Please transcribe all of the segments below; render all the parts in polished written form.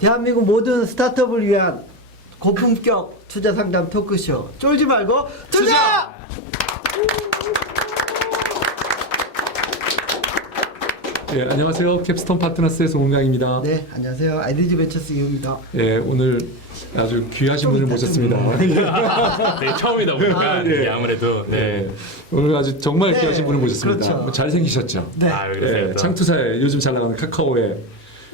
대한민국 모든 스타트업을 위한 고품격 투자 상담 토크쇼 쫄지 말고 투자! 예, 안녕하세요. 캡스톤 파트너스의 송은강입니다. 네, 안녕하세요. 아이디지 벤처스 이호입니다. 예, 오늘 아주 귀하신 분을 모셨습니다. 네, 처음이다 보니까 네. 아무래도 네. 오늘 아주 정말 네, 귀하신 분을 모셨습니다. 그렇죠. 뭐 잘생기셨죠? 네. 아, 왜 그러세요? 예, 창투사에 요즘 잘 나가는 카카오의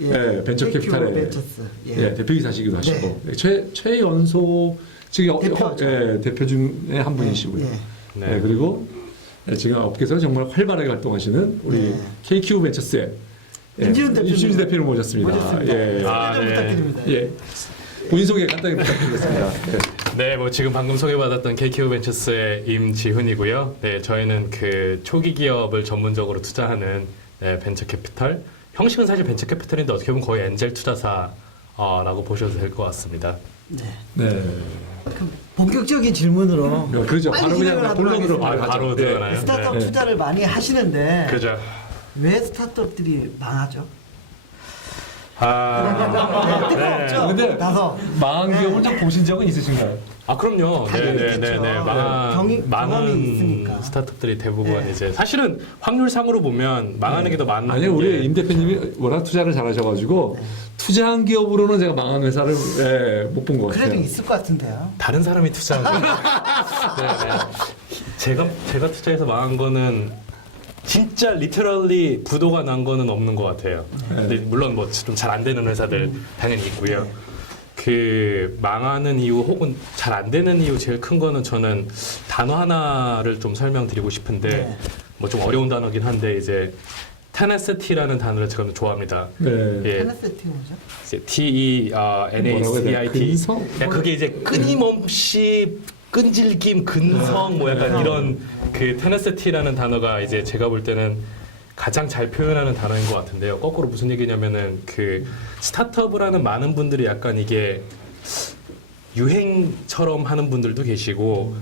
예, 벤처 KQ 캐피탈의 벤처스. 예, 대표이사시기도 하시고 네. 최연소 지금 대표죠. 대표 중에 한 분이시고요. 네. 네. 예, 그리고 지금 업계에서 정말 활발하게 활동하시는 우리 네. KQ 벤처스의 임지훈 대표님. 임지훈 대표를 모셨습니다. 모셨습니다. 예. 아, 네. 네. 부탁드립니다. 예. 본인 소개 간단히 부탁드리겠습니다. 네, 뭐 지금 방금 소개받았던 KQ 벤처스의 임지훈이고요. 네, 저희는 그 초기 기업을 전문적으로 투자하는 벤처 캐피탈. 형식은 사실 벤처 캐피탈인데 어떻게 보면 거의 엔젤 투자사라고 보셔도 될 것 같습니다. 네. 네. 그럼 본격적인 질문으로 그렇죠. 빨리 바로 진행을 그냥 하도록 본론으로 하겠습니다. 바로 네. 들어가나요? 스타트업 네. 투자를 많이 하시는데 그죠. 왜 스타트업들이 망하죠? 아, 뜬금없죠? 근데 나서 망한 기업을 좀 보신 적은 있으신가요? 아 그럼요. 당연히 있겠죠. 경험이 많은 있으니까. 스타트업들이 대부분 네. 이제 사실은 확률상으로 보면 망하는 게 더 많은. 아니요, 우리 게 임 대표님이 워낙 투자를 잘하셔가지고 투자한 기업으로는 제가 망한 회사를 못 본 것 같아요. 그래도 있을 것 같은데요. 다른 사람이 투자한 거. 네, 네. 제가 투자해서 망한 거는 진짜 리터럴리 부도가 난 거는 없는 것 같아요. 근데 물론 뭐 좀 잘 안 되는 회사들 당연히 있고요. 네. 그 망하는 이유 혹은 잘 안 되는 이유 제일 큰 거는 저는 단어 하나를 좀 설명드리고 싶은데 네. 뭐 좀 어려운 단어긴 한데 이제 테너시티라는 단어를 제가 rất 네. 예, 테너시티 뭐죠? 이제 T-E-N-A-C-I-T. 근성? 그게 이제 끊임없이 끈질김, 근성 뭐 약간 이런 그 테너시티라는 단어가 이제 제가 볼 때는 가장 잘 표현하는 단어인 것 같은데요. 거꾸로 무슨 얘기냐면은 그 스타트업을 하는 많은 분들이 약간 이게 유행처럼 하는 분들도 계시고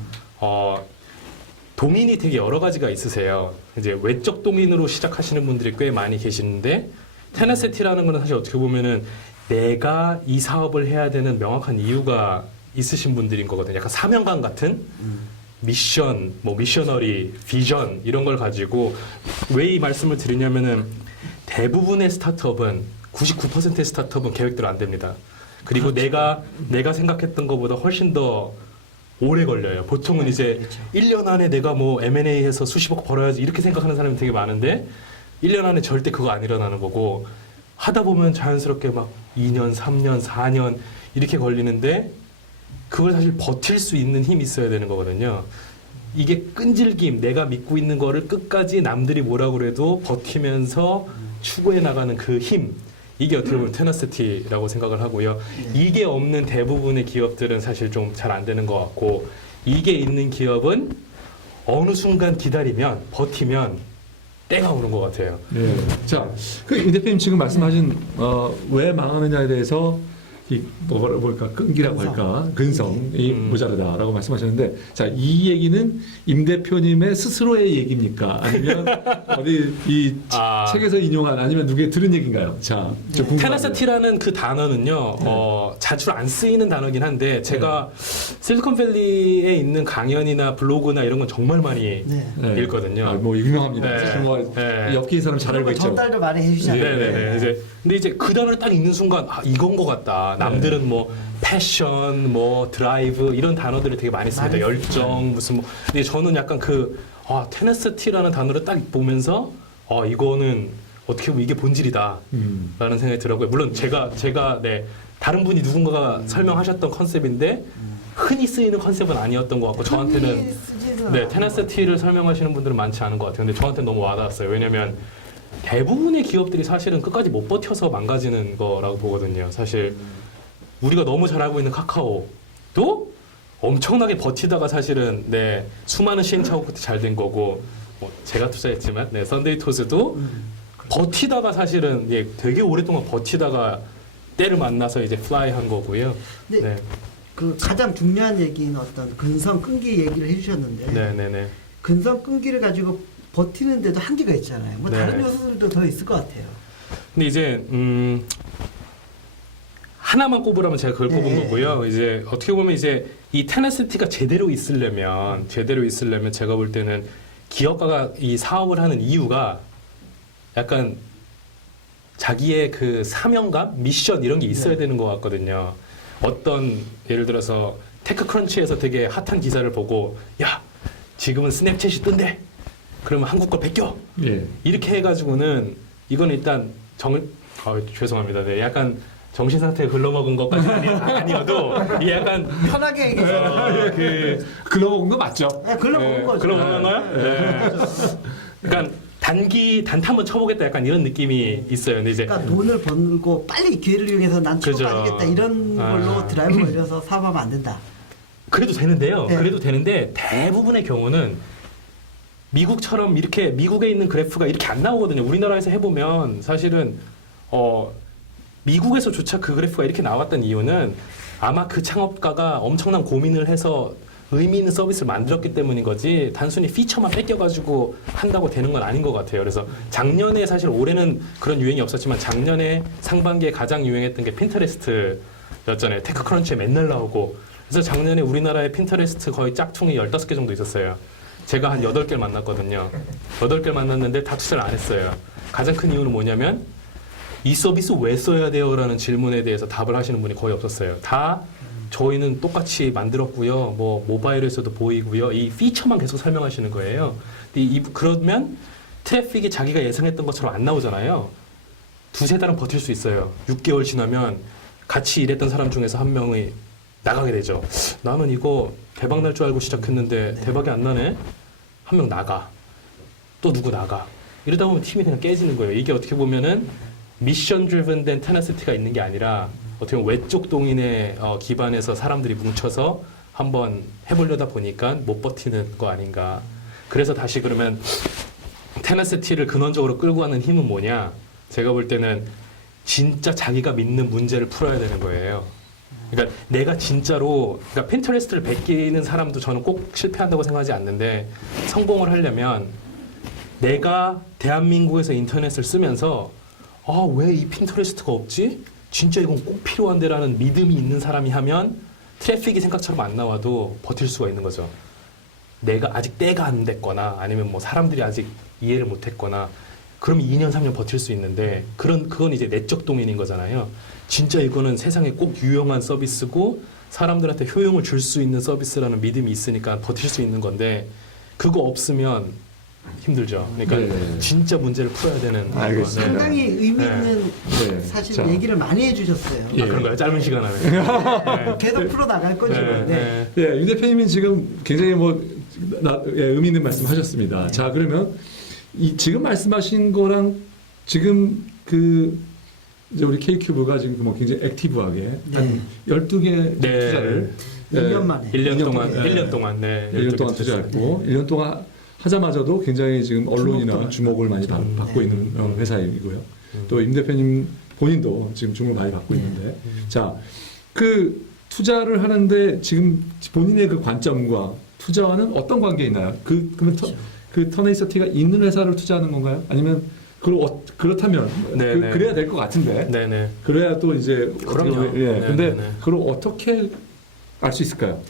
동인이 되게 여러 가지가 있으세요. 이제 외적 동인으로 시작하시는 분들이 꽤 많이 계시는데 테너시티라는 거는 사실 어떻게 보면은 내가 이 사업을 해야 되는 명확한 이유가 있으신 분들인 거거든요. 약간 사명감 같은 미션, 뭐 미셔너리, 비전 이런 걸 가지고 왜 이 말씀을 드리냐면은 대부분의 스타트업은 99%의 스타트업은 계획대로 안 됩니다. 그리고 내가 생각했던 것보다 훨씬 더 오래 걸려요. 보통은 이제 그렇죠. 1년 안에 내가 뭐 M&A해서 수십억 벌어야지 이렇게 생각하는 사람이 되게 많은데 1년 안에 절대 그거 안 일어나는 거고 하다 보면 자연스럽게 막 2년, 3년, 4년 이렇게 걸리는데 그걸 사실 버틸 수 있는 힘이 있어야 되는 거거든요. 이게 끈질김, 내가 믿고 있는 거를 끝까지 남들이 뭐라 그래도 버티면서 추구해 나가는 그 힘. 이게 어떻게 보면 테너시티라고 생각을 하고요. 이게 없는 대부분의 기업들은 사실 좀 잘 안 되는 것 같고 이게 있는 기업은 어느 순간 기다리면 버티면 때가 오는 것 같아요. 네. 자, 그 임 대표님 지금 말씀하신 왜 망하느냐에 대해서 이 뭘까 끈기라고 할까 근성이 모자르다라고 말씀하셨는데 자, 이 얘기는 임 대표님의 스스로의 얘기입니까 아니면 어디 이 책에서 인용한 아니면 누구의 들은 얘기인가요? 자, 저 궁금한데요. 테너시티라는 그 단어는요, 자주 안 쓰이는 단어긴 한데, 제가 실리콘밸리에 있는 강연이나 블로그나 이런 건 정말 많이 네. 읽거든요. 아, 뭐 유명합니다. 네. 사실 뭐 네. 엮인 사람 잘 알고 있죠. 전달도 많이 해주잖아요. 네네네. 이제 근데 이제 그 단어를 딱 읽는 순간 아 이건 것 같다. 남들은 뭐 패션, 뭐 드라이브 이런 단어들을 되게 많이 씁니다. 많이 열정 무슨 뭐. 근데 저는 약간 그 테너시티라는 단어를 딱 보면서 이거는 어떻게 보면 이게 본질이다라는 생각이 들었고요. 물론 제가 다른 분이 누군가가 설명하셨던 컨셉인데 흔히 쓰이는 컨셉은 아니었던 것 같고 저한테는 테너시티를 설명하시는 분들은 많지 않은 것 같아요. 근데 저한테는 너무 와닿았어요. 왜냐면 대부분의 기업들이 사실은 끝까지 못 버텨서 망가지는 거라고 보거든요. 사실 우리가 너무 잘 알고 있는 카카오도 엄청나게 버티다가 사실은 수많은 시행착오 끝에 잘 된 거고 뭐 제가 투자했지만 썬데이 토스도 버티다가 사실은 예, 되게 오랫동안 버티다가 때를 만나서 이제 플라이한 거고요. 네. 네, 그 가장 중요한 얘기는 어떤 근성 끈기 얘기를 해주셨는데 네, 네, 네. 근성 끈기를 가지고 버티는데도 한계가 있잖아요. 뭐 네. 다른 요소들도 더 있을 것 같아요. 근데 이제 하나만 꼽으라면 제가 그걸 꼽은 네. 거고요. 이제 어떻게 보면 이제 이 테너시티가 제대로 있으려면 제가 볼 때는 기업가가 이 사업을 하는 이유가 약간 자기의 그 사명감, 미션 이런 게 있어야 네. 되는 것 같거든요. 어떤 예를 들어서 테크크런치에서 되게 핫한 기사를 보고 야 지금은 스냅챗이 뜬대. 그러면 한국 거 베껴. 예. 이렇게 해가지고는 이건 일단 죄송합니다. 네, 약간 정신 상태가 글러먹은 것까지 아니어도 이게 약간 편하게 얘기해서 글러먹은 거 맞죠? 네, 글러먹은 거죠. 글러먹은 거요? 네. 그러니까 단타 한번 쳐보겠다 약간 이런 느낌이 있어요. 근데 이제 그러니까 돈을 벌고 빨리 기회를 이용해서 난 치고 그죠. 빠지겠다 이런 걸로 아. 드라이브 걸려서 사업하면 안 된다. 그래도 되는데요. 네. 그래도 되는데 대부분의 경우는 미국처럼 이렇게 미국에 있는 그래프가 이렇게 안 나오거든요. 우리나라에서 해보면 사실은 미국에서조차 그 그래프가 이렇게 나왔던 이유는 아마 그 창업가가 엄청난 고민을 해서 의미 있는 서비스를 만들었기 때문인 거지 단순히 피처만 뺏겨가지고 한다고 되는 건 아닌 것 같아요. 그래서 작년에 사실 올해는 그런 유행이 없었지만 작년에 상반기에 가장 유행했던 게 핀터레스트였잖아요. 테크크런치에 맨날 나오고 그래서 작년에 우리나라에 핀터레스트 거의 짝퉁이 15개 정도 있었어요. 제가 한 8개를 만났거든요. 8개를 만났는데 다 투자를 안 했어요. 가장 큰 이유는 뭐냐면 이 서비스 왜 써야 돼요? 라는 질문에 대해서 답을 하시는 분이 거의 없었어요. 다 저희는 똑같이 만들었고요. 뭐 모바일에서도 보이고요. 이 피처만 계속 설명하시는 거예요. 근데 그러면 트래픽이 자기가 예상했던 것처럼 안 나오잖아요. 2-3달은 버틸 수 있어요. 6개월 지나면 같이 일했던 사람 중에서 한 명이 나가게 되죠. 나는 이거 대박 날 줄 알고 시작했는데 대박이 안 나네. 한 명 나가. 또 누구 나가. 이러다 보면 팀이 그냥 깨지는 거예요. 이게 어떻게 보면은 미션 드리븐 된 테너시티가 있는 게 아니라 어떻게 보면 외적 동인의 기반에서 사람들이 뭉쳐서 한번 해보려다 보니까 못 버티는 거 아닌가. 그래서 다시 그러면 테너시티를 근원적으로 끌고 가는 힘은 뭐냐? 제가 볼 때는 진짜 자기가 믿는 문제를 풀어야 되는 거예요. 그러니까 내가 진짜로 그러니까 핀터레스트를 베끼는 사람도 저는 꼭 실패한다고 생각하지 않는데 성공을 하려면 내가 대한민국에서 인터넷을 쓰면서 왜 이 핀터레스트가 없지? 진짜 이건 꼭 필요한데라는 믿음이 있는 사람이 하면 트래픽이 생각처럼 안 나와도 버틸 수가 있는 거죠. 내가 아직 때가 안 됐거나 아니면 뭐 사람들이 아직 이해를 못 했거나 그럼 2년, 3년 버틸 수 있는데 그건 이제 내적 동인인 거잖아요. 진짜 이거는 세상에 꼭 유용한 서비스고 사람들한테 효용을 줄 수 있는 서비스라는 믿음이 있으니까 버틸 수 있는 건데 그거 없으면 힘들죠. 그러니까 네. 진짜 문제를 풀어야 되는 알겠습니다. 거. 상당히 의미 있는 네. 사실 자. 얘기를 많이 해주셨어요. 예. 아, 그런가요? 짧은 시간 안에. 계속 풀어 나갈 거지만. 네. 예, 윤 대표님이 지금 굉장히 의미 있는 말씀하셨습니다. 자, 그러면 지금 말씀하신 거랑 지금 이제 우리 K큐브가 지금 뭐 굉장히 액티브하게 한 12개 네. 투자를 1년 만에. 1년 동안, 동안, 1년 동안, 네. 1년 동안 투자했고 1년 동안 하자마자도 굉장히 지금 언론이나 주목을 많이 받고 있는 회사이고요. 또 임 대표님 본인도 지금 주목을 많이 받고 있는데 자, 그 투자를 하는데 지금 본인의 그 관점과 투자와는 어떤 관계 있나요? 그러면 그 터네이서티가 있는 회사를 투자하는 건가요? 아니면 그렇다면 네, 네. 그래야 될 것 같은데 네네. 그래야 또 이제 그럼요. 예. 네, 근데 네, 네. 그걸 어떻게 알 수 있을까요?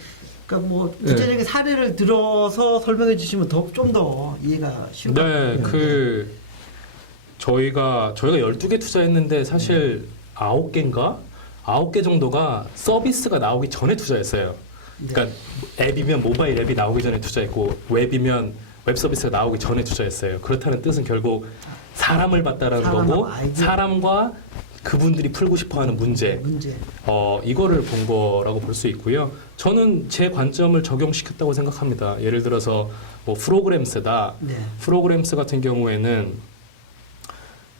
그러니까 뭐 구체적인 사례를 들어서 설명해 주시면 좀 더 이해가 쉬울 것 같아요. 네, 저희가 12개 투자했는데 사실 9개 정도가 서비스가 나오기 전에 투자했어요. 그러니까 앱이면 모바일 앱이 나오기 전에 투자했고 웹이면 웹 서비스가 나오기 전에 투자했어요. 그렇다는 뜻은 결국 사람을 봤다라는 거고 아이디어. 사람과 그분들이 풀고 싶어하는 문제 이거를 본 거라고 볼 수 있고요. 저는 제 관점을 적용시켰다고 생각합니다. 예를 들어서 뭐 프로그램스다. 네. 프로그램스 같은 경우에는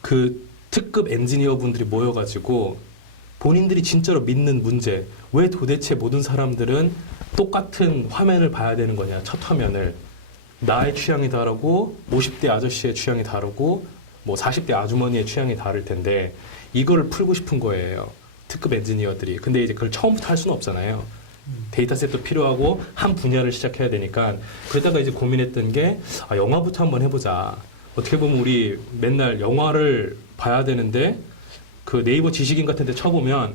그 특급 엔지니어 분들이 모여가지고 본인들이 진짜로 믿는 문제, 왜 도대체 모든 사람들은 똑같은 화면을 봐야 되는 거냐, 첫 화면을. 나의 취향이 다르고 50대 아저씨의 취향이 다르고 뭐 40대 아주머니의 취향이 다를 텐데 이걸 풀고 싶은 거예요. 특급 엔지니어들이. 근데 이제 그걸 처음부터 할 수는 없잖아요. 데이터셋도 필요하고 한 분야를 시작해야 되니까 그러다가 이제 고민했던 게 영화부터 한번 해보자. 어떻게 보면 우리 맨날 영화를 봐야 되는데 그 네이버 지식인 같은 데 쳐보면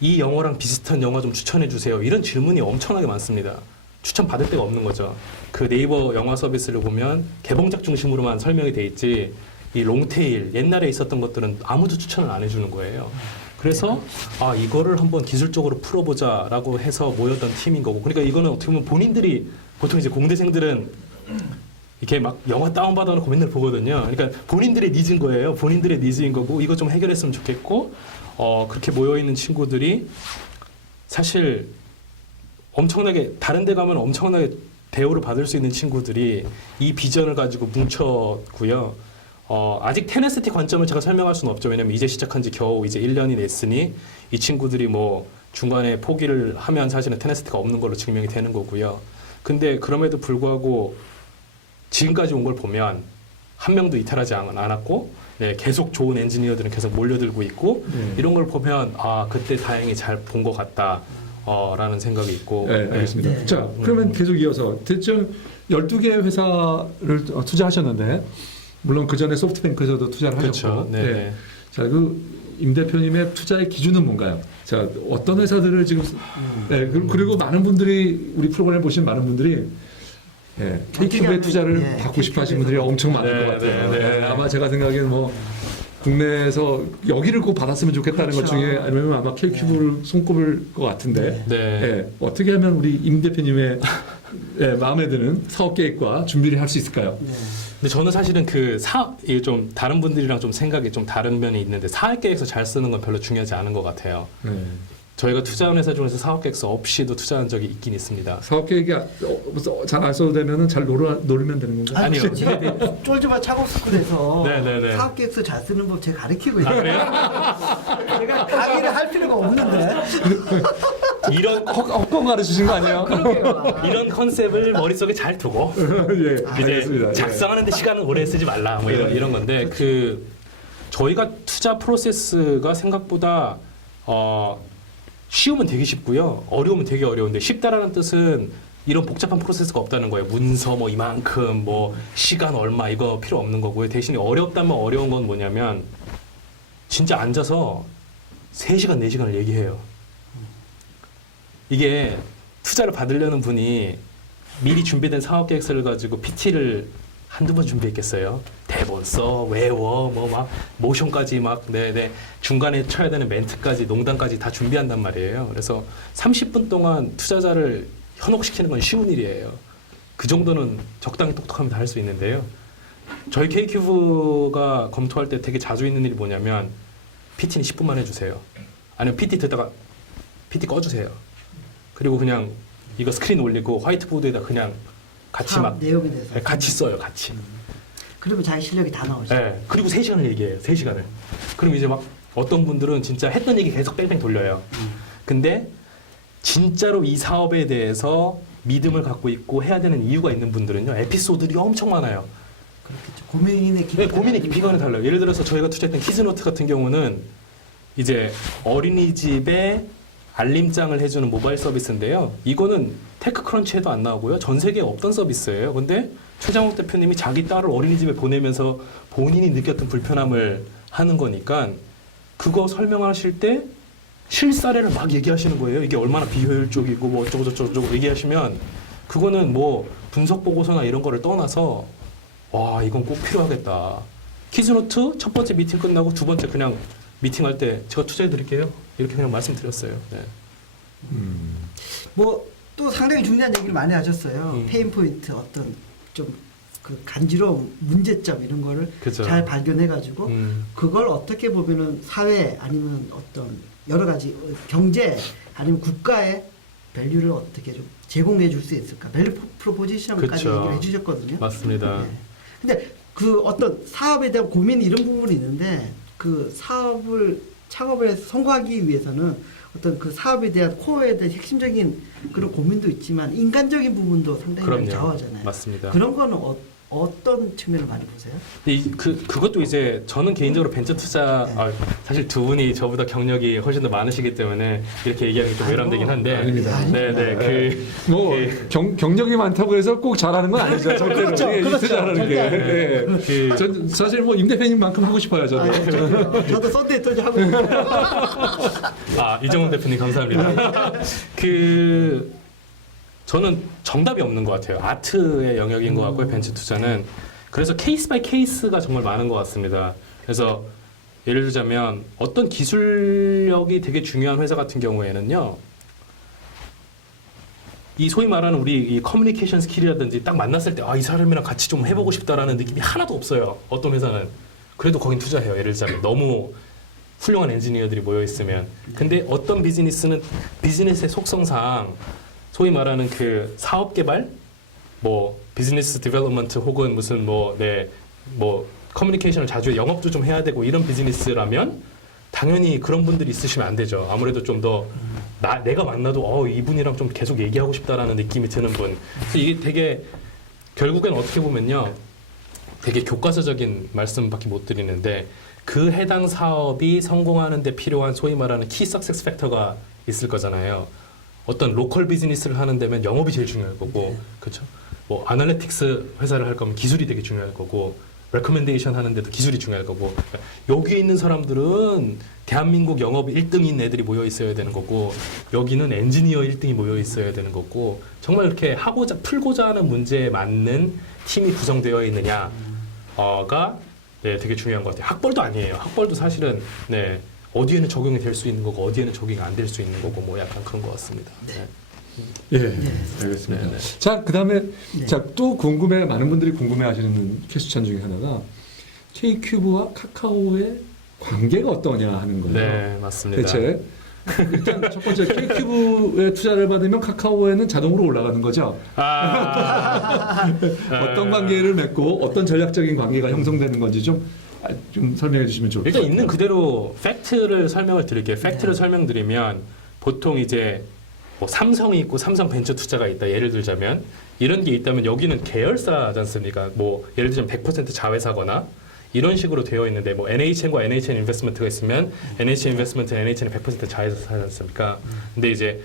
이 영화랑 비슷한 영화 좀 추천해 주세요. 이런 질문이 엄청나게 많습니다. 추천 받을 데가 없는 거죠. 그 네이버 영화 서비스를 보면 개봉작 중심으로만 설명이 돼 있지 이 롱테일 옛날에 있었던 것들은 아무도 추천을 안 해주는 거예요. 그래서 이거를 한번 기술적으로 풀어보자라고 해서 모였던 팀인 거고. 그러니까 이거는 어떻게 보면 본인들이 보통 이제 공대생들은 이렇게 막 영화 다운받아놓고 맨날 보거든요. 그러니까 본인들의 니즈인 거예요. 본인들의 니즈인 거고 이거 좀 해결했으면 좋겠고 그렇게 모여있는 친구들이 사실 엄청나게 다른 데 가면 엄청나게 대우를 받을 수 있는 친구들이 이 비전을 가지고 뭉쳤고요. 아직 테네시티 관점을 제가 설명할 수는 없죠. 왜냐면 이제 시작한 지 겨우 이제 1년이 됐으니 이 친구들이 뭐 중간에 포기를 하면 사실은 테네시티가 없는 걸로 증명이 되는 거고요. 근데 그럼에도 불구하고 지금까지 온 걸 보면 한 명도 이탈하지 않았고 네, 계속 좋은 엔지니어들은 계속 몰려들고 있고 이런 걸 보면 그때 다행히 잘 본 것 같다 라는 생각이 있고. 네, 알겠습니다. 네. 자, 그러면 계속 이어서 대충 12개 회사를 투자하셨는데 물론 그 전에 소프트뱅크에서도 투자를 그렇죠. 하셨고. 네. 네. 자, 그 임 대표님의 투자의 기준은 뭔가요? 자, 어떤 회사들을 지금 네, 그리고 많은 분들이 우리 프로그램 보신 많은 분들이 K큐브의 투자를 받고 싶어 하시는 분들이 엄청 많을 것 같아요. 네, 아마 제가 생각에는 뭐 국내에서 여기를 꼭 받았으면 좋겠다는 그렇죠. 것 중에 아니면 아마 K큐브를 손꼽을 것 같은데 네. 어떻게 하면 우리 임 대표님의 마음에 드는 사업 계획과 준비를 할 수 있을까요? 네. 근데 저는 사실은 그 이게 좀 다른 분들이랑 좀 생각이 좀 다른 면이 있는데 사업 계획서 잘 쓰는 건 별로 중요하지 않은 것 같아요. 저희가 투자한 회사 중에서 사업 계획서 없이도 투자한 적이 있긴 있습니다. 사업 계획이 잘 안 써도 되면은 잘 노리면 되는 건가요? 아니요. 제가 쫄지마 차곡스쿨에서 네네네. 사업계획서 잘 쓰는 법 제가 가르치고 있어요. 그래요? 제가 강의를 할 필요가 없는데. 이런 헛건 가르치신 거 아니에요? 이런 컨셉을 머릿속에 잘 두고 예, 이제 알겠습니다. 작성하는데 시간을 오래 쓰지 말라 뭐 이런 건데 그 저희가 투자 프로세스가 생각보다 쉬우면 되게 쉽고요. 어려우면 되게 어려운데 쉽다라는 뜻은 이런 복잡한 프로세스가 없다는 거예요. 문서 뭐 이만큼 뭐 시간 얼마 이거 필요 없는 거고요. 대신에 어렵다면 어려운 건 뭐냐면 진짜 앉아서 3시간 4시간을 얘기해요. 이게 투자를 받으려는 분이 미리 준비된 사업 계획서를 가지고 PT를 한두 번 준비했겠어요. 대본 써, 외워, 뭐 막 모션까지 막 중간에 쳐야 되는 멘트까지 농담까지 다 준비한단 말이에요. 그래서 30분 동안 투자자를 현혹시키는 건 쉬운 일이에요. 그 정도는 적당히 똑똑하면 다 할 수 있는데요. 저희 K큐브가 검토할 때 되게 자주 있는 일이 뭐냐면 PT는 10분만 해주세요. 아니면 PT 듣다가 PT 꺼주세요. 그리고 그냥 이거 스크린 올리고 화이트보드에다 그냥 같이 막 내용에 대해서 같이 써요. 같이. 그러면 자기 실력이 다 나오죠. 네. 그리고 3시간을 얘기해요. 3시간을. 그럼 이제 막 어떤 분들은 진짜 했던 얘기 계속 뺑뺑 돌려요. 근데 진짜로 이 사업에 대해서 믿음을 갖고 있고 해야 되는 이유가 있는 분들은요. 에피소드들이 엄청 많아요. 그렇겠죠. 고민의 깊이. 네, 고민의 깊이가 달라요. 예를 들어서 저희가 투자했던 키즈노트 같은 경우는 이제 어린이집에 알림장을 해주는 모바일 서비스인데요. 이거는 테크크런치에도 안 나오고요. 전 세계에 없던 서비스예요. 근데 최장욱 대표님이 자기 딸을 어린이집에 보내면서 본인이 느꼈던 불편함을 하는 거니까 그거 설명하실 때 실사례를 막 얘기하시는 거예요. 이게 얼마나 비효율적이고 뭐 어쩌고저쩌고 얘기하시면 그거는 뭐 분석 보고서나 이런 거를 떠나서 와 이건 꼭 필요하겠다. 키즈노트 첫 번째 미팅 끝나고 두 번째 그냥 미팅할 때 제가 투자해 드릴게요. 이렇게 그냥 말씀드렸어요. 네. 뭐 또 상당히 중요한 얘기를 많이 하셨어요. 페인 포인트 어떤 좀 그 간지러운 문제점 이런 거를 그죠. 잘 발견해가지고 그걸 어떻게 보면은 사회 아니면 어떤 여러 가지 경제 아니면 국가의 밸류를 어떻게 좀 제공해 줄 수 있을까? 밸류 프로포지션까지 그쵸. 얘기를 해주셨거든요. 맞습니다. 네. 근데 그 어떤 사업에 대한 고민 이런 부분이 있는데 그 사업을 창업을 해서 성공하기 위해서는 어떤 그 사업에 대한 코어에 대한 핵심적인 그런 고민도 있지만 인간적인 부분도 상당히 많이 그럼요. 좌우하잖아요. 맞습니다. 그런 거는 어떤 측면을 많이 보세요? 그것도 이제 저는 개인적으로 벤처 투자 사실 두 분이 저보다 경력이 훨씬 더 많으시기 때문에 이렇게 얘기하기 좀 외람되긴 한데 아닙니다. 네네 뭐 경력이 많다고 해서 꼭 잘하는 건 아니죠. 절대로. 그렇죠. 예, 그렇죠. 잘하는 게. 절대 예. 전 사실 뭐 임 대표님만큼 하고 싶어요. 저도 썬데이 토지 하고 있어요. 이정훈 대표님 감사합니다. 저는 정답이 없는 것 같아요. 아트의 영역인 것 같고요. 벤처 투자는. 그래서 케이스 바이 케이스가 정말 많은 것 같습니다. 그래서 예를 들자면 어떤 기술력이 되게 중요한 회사 같은 경우에는요. 이 소위 말하는 우리 이 커뮤니케이션 스킬이라든지 딱 만났을 때 이 사람이랑 같이 좀 해보고 싶다라는 느낌이 하나도 없어요. 어떤 회사는. 그래도 거긴 투자해요. 예를 들자면 너무 훌륭한 엔지니어들이 모여 있으면. 근데 어떤 비즈니스는 비즈니스의 속성상 소위 말하는 그 사업 개발, 뭐 비즈니스 디벨롭먼트 혹은 무슨 뭐 커뮤니케이션을 자주 해, 영업도 좀 해야 되고 이런 비즈니스라면 당연히 그런 분들이 있으시면 안 되죠. 아무래도 좀 더 내가 만나도 이분이랑 좀 계속 얘기하고 싶다라는 느낌이 드는 분. 그래서 이게 되게 결국엔 어떻게 보면요, 되게 교과서적인 말씀밖에 못 드리는데 그 해당 사업이 성공하는데 필요한 소위 말하는 키 석세스 팩터가 있을 거잖아요. 어떤 로컬 비즈니스를 하는 데면 영업이 제일 중요할 거고, 그렇죠? 뭐 아날리틱스 회사를 할 거면 기술이 되게 중요할 거고, 레커멘데이션 하는데도 기술이 중요할 거고, 여기 있는 사람들은 대한민국 영업 1등인 애들이 모여 있어야 되는 거고, 여기는 엔지니어 1등이 모여 있어야 되는 거고, 정말 이렇게 풀고자 하는 문제에 맞는 팀이 구성되어 있느냐가 되게 중요한 것 같아요. 학벌도 아니에요. 학벌도 사실은 어디에는 적용이 될 수 있는 거고 어디에는 적용이 안 될 수 있는 거고 뭐 약간 그런 것 같습니다. 예, 알겠습니다. 자, 그다음에 또 많은 분들이 궁금해하시는 퀘스천 중에 하나가 K큐브와 카카오의 관계가 어떠냐 하는 거예요. 네, 맞습니다. 대체 일단 첫 번째 K큐브에 투자를 받으면 카카오에는 자동으로 올라가는 거죠. 어떤 관계를 맺고 어떤 전략적인 관계가 형성되는 건지 좀 설명해 주시면 좋을 것 일단 같아요. 있는 그대로 팩트를 설명을 드릴게요. 팩트를 설명드리면 보통 이제 뭐 삼성이 있고 삼성 벤처 투자가 있다. 예를 들자면 이런 게 있다면 여기는 계열사지 않습니까? 뭐 예를 들자면 100% 자회사거나 이런 식으로 되어 있는데 뭐 NHN과 NHN 인베스트먼트가 있으면 NHN 인베스트먼트는 NHN의 100% 자회사지 않습니까? 근데 이제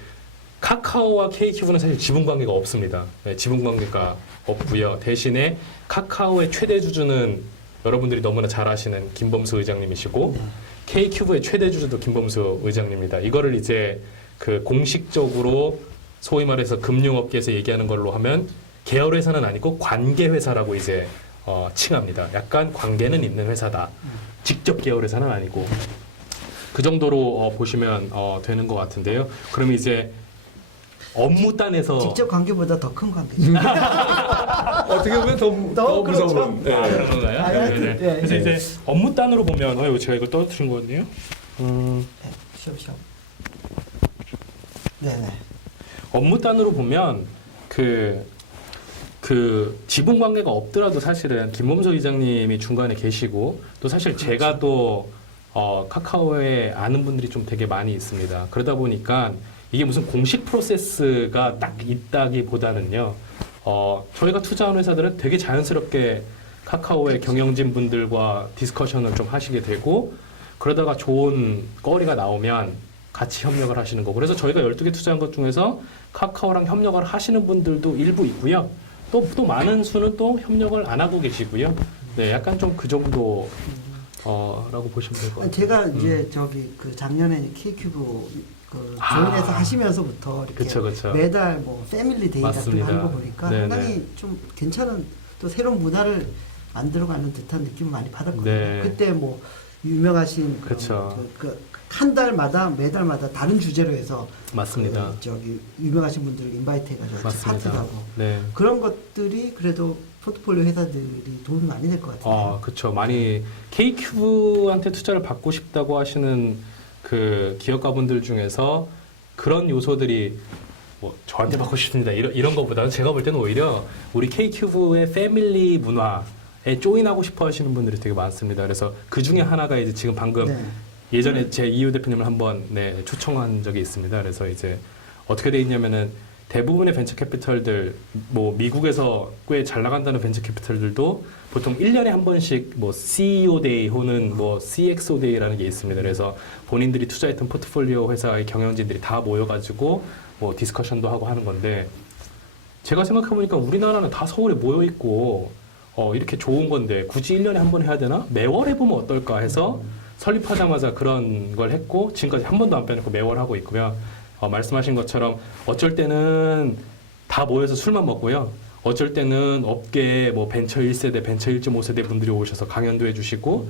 카카오와 K큐브는 사실 지분 관계가 없습니다. 지분 관계가 없고요. 대신에 카카오의 최대 주주는 여러분들이 너무나 잘 아시는 김범수 의장님이시고 K큐브의 최대 주주도 김범수 의장님입니다. 이거를 이제 그 공식적으로 소위 말해서 금융업계에서 얘기하는 걸로 하면 계열회사는 아니고 관계회사라고 이제 칭합니다. 약간 관계는 있는 회사다. 직접 계열회사는 아니고 그 정도로 보시면 되는 것 같은데요. 그럼 이제 업무단에서 직접 관계보다 더 큰 관계죠. 어떻게 보면 더 그렇죠. 무서운. 그런 건가요? 네. 그래서 이제 업무단으로 보면 제가 이거 떨어뜨린 거거든요. 시험. 네네. 업무단으로 보면 그 지분 관계가 없더라도 사실은 김범수 의장님이 중간에 계시고 또 사실 제가 또 카카오에 아는 분들이 좀 되게 많이 있습니다. 그러다 보니까 이게 무슨 공식 프로세스가 딱 있다기보다는요. 저희가 투자한 회사들은 되게 자연스럽게 카카오의 경영진 분들과 디스커션을 좀 하시게 되고 그러다가 좋은 거리가 나오면 같이 협력을 하시는 거고 그래서 저희가 12개 투자한 것 중에서 카카오랑 협력을 하시는 분들도 일부 있고요. 또 많은 수는 또 협력을 안 하고 계시고요. 네, 약간 좀 그 정도 라고 보시면 될 것 같아요. 제가 이제 그 작년에 K큐브 조인해서 하시면서부터 이렇게 그쵸. 매달 뭐 패밀리 데이 같은 거 하는 거 보니까 네네. 상당히 좀 괜찮은 또 새로운 문화를 만들어가는 듯한 느낌을 많이 받았거든요. 네. 그때 뭐 유명하신 그쵸. 한 달마다 매달마다 다른 주제로 해서 맞습니다. 유명하신 분들을 인바이트 해가지고 맞습니다. 파티도 하고 네. 그런 것들이 그래도 포트폴리오 회사들이 도움이 많이 될 것 같아요. 그렇죠. 많이 K큐브한테 투자를 받고 싶다고 하시는 그 기업가분들 중에서 그런 요소들이 뭐 저한테 받고 싶습니다. 이런 것보다는 제가 볼 때는 오히려 우리 K큐브의 패밀리 문화에 조인하고 싶어 하시는 분들이 되게 많습니다. 그래서 그 중에 하나가 이제 지금 방금 네. 예전에 제 이유 대표님을 한번 초청한 적이 있습니다. 그래서 이제 어떻게 돼 있냐면은 대부분의 벤처 캐피털들, 뭐 미국에서 꽤 잘 나간다는 벤처 캐피털들도 보통 1년에 한 번씩 뭐 CEO 데이 혹은 뭐 CXO 데이라는 게 있습니다. 그래서 본인들이 투자했던 포트폴리오 회사의 경영진들이 다 모여가지고 뭐 디스커션도 하고 하는 건데, 제가 생각해보니까 우리나라는 다 서울에 모여있고 이렇게 좋은 건데 굳이 1년에 한 번 해야 되나? 매월 해보면 어떨까 해서 설립하자마자 그런 걸 했고, 지금까지 한 번도 안 빼놓고 매월 하고 있고요. 말씀하신 것처럼 어쩔 때는 다 모여서 술만 먹고요. 어쩔 때는 업계 뭐 벤처 1세대, 벤처 1.5세대 분들이 오셔서 강연도 해주시고,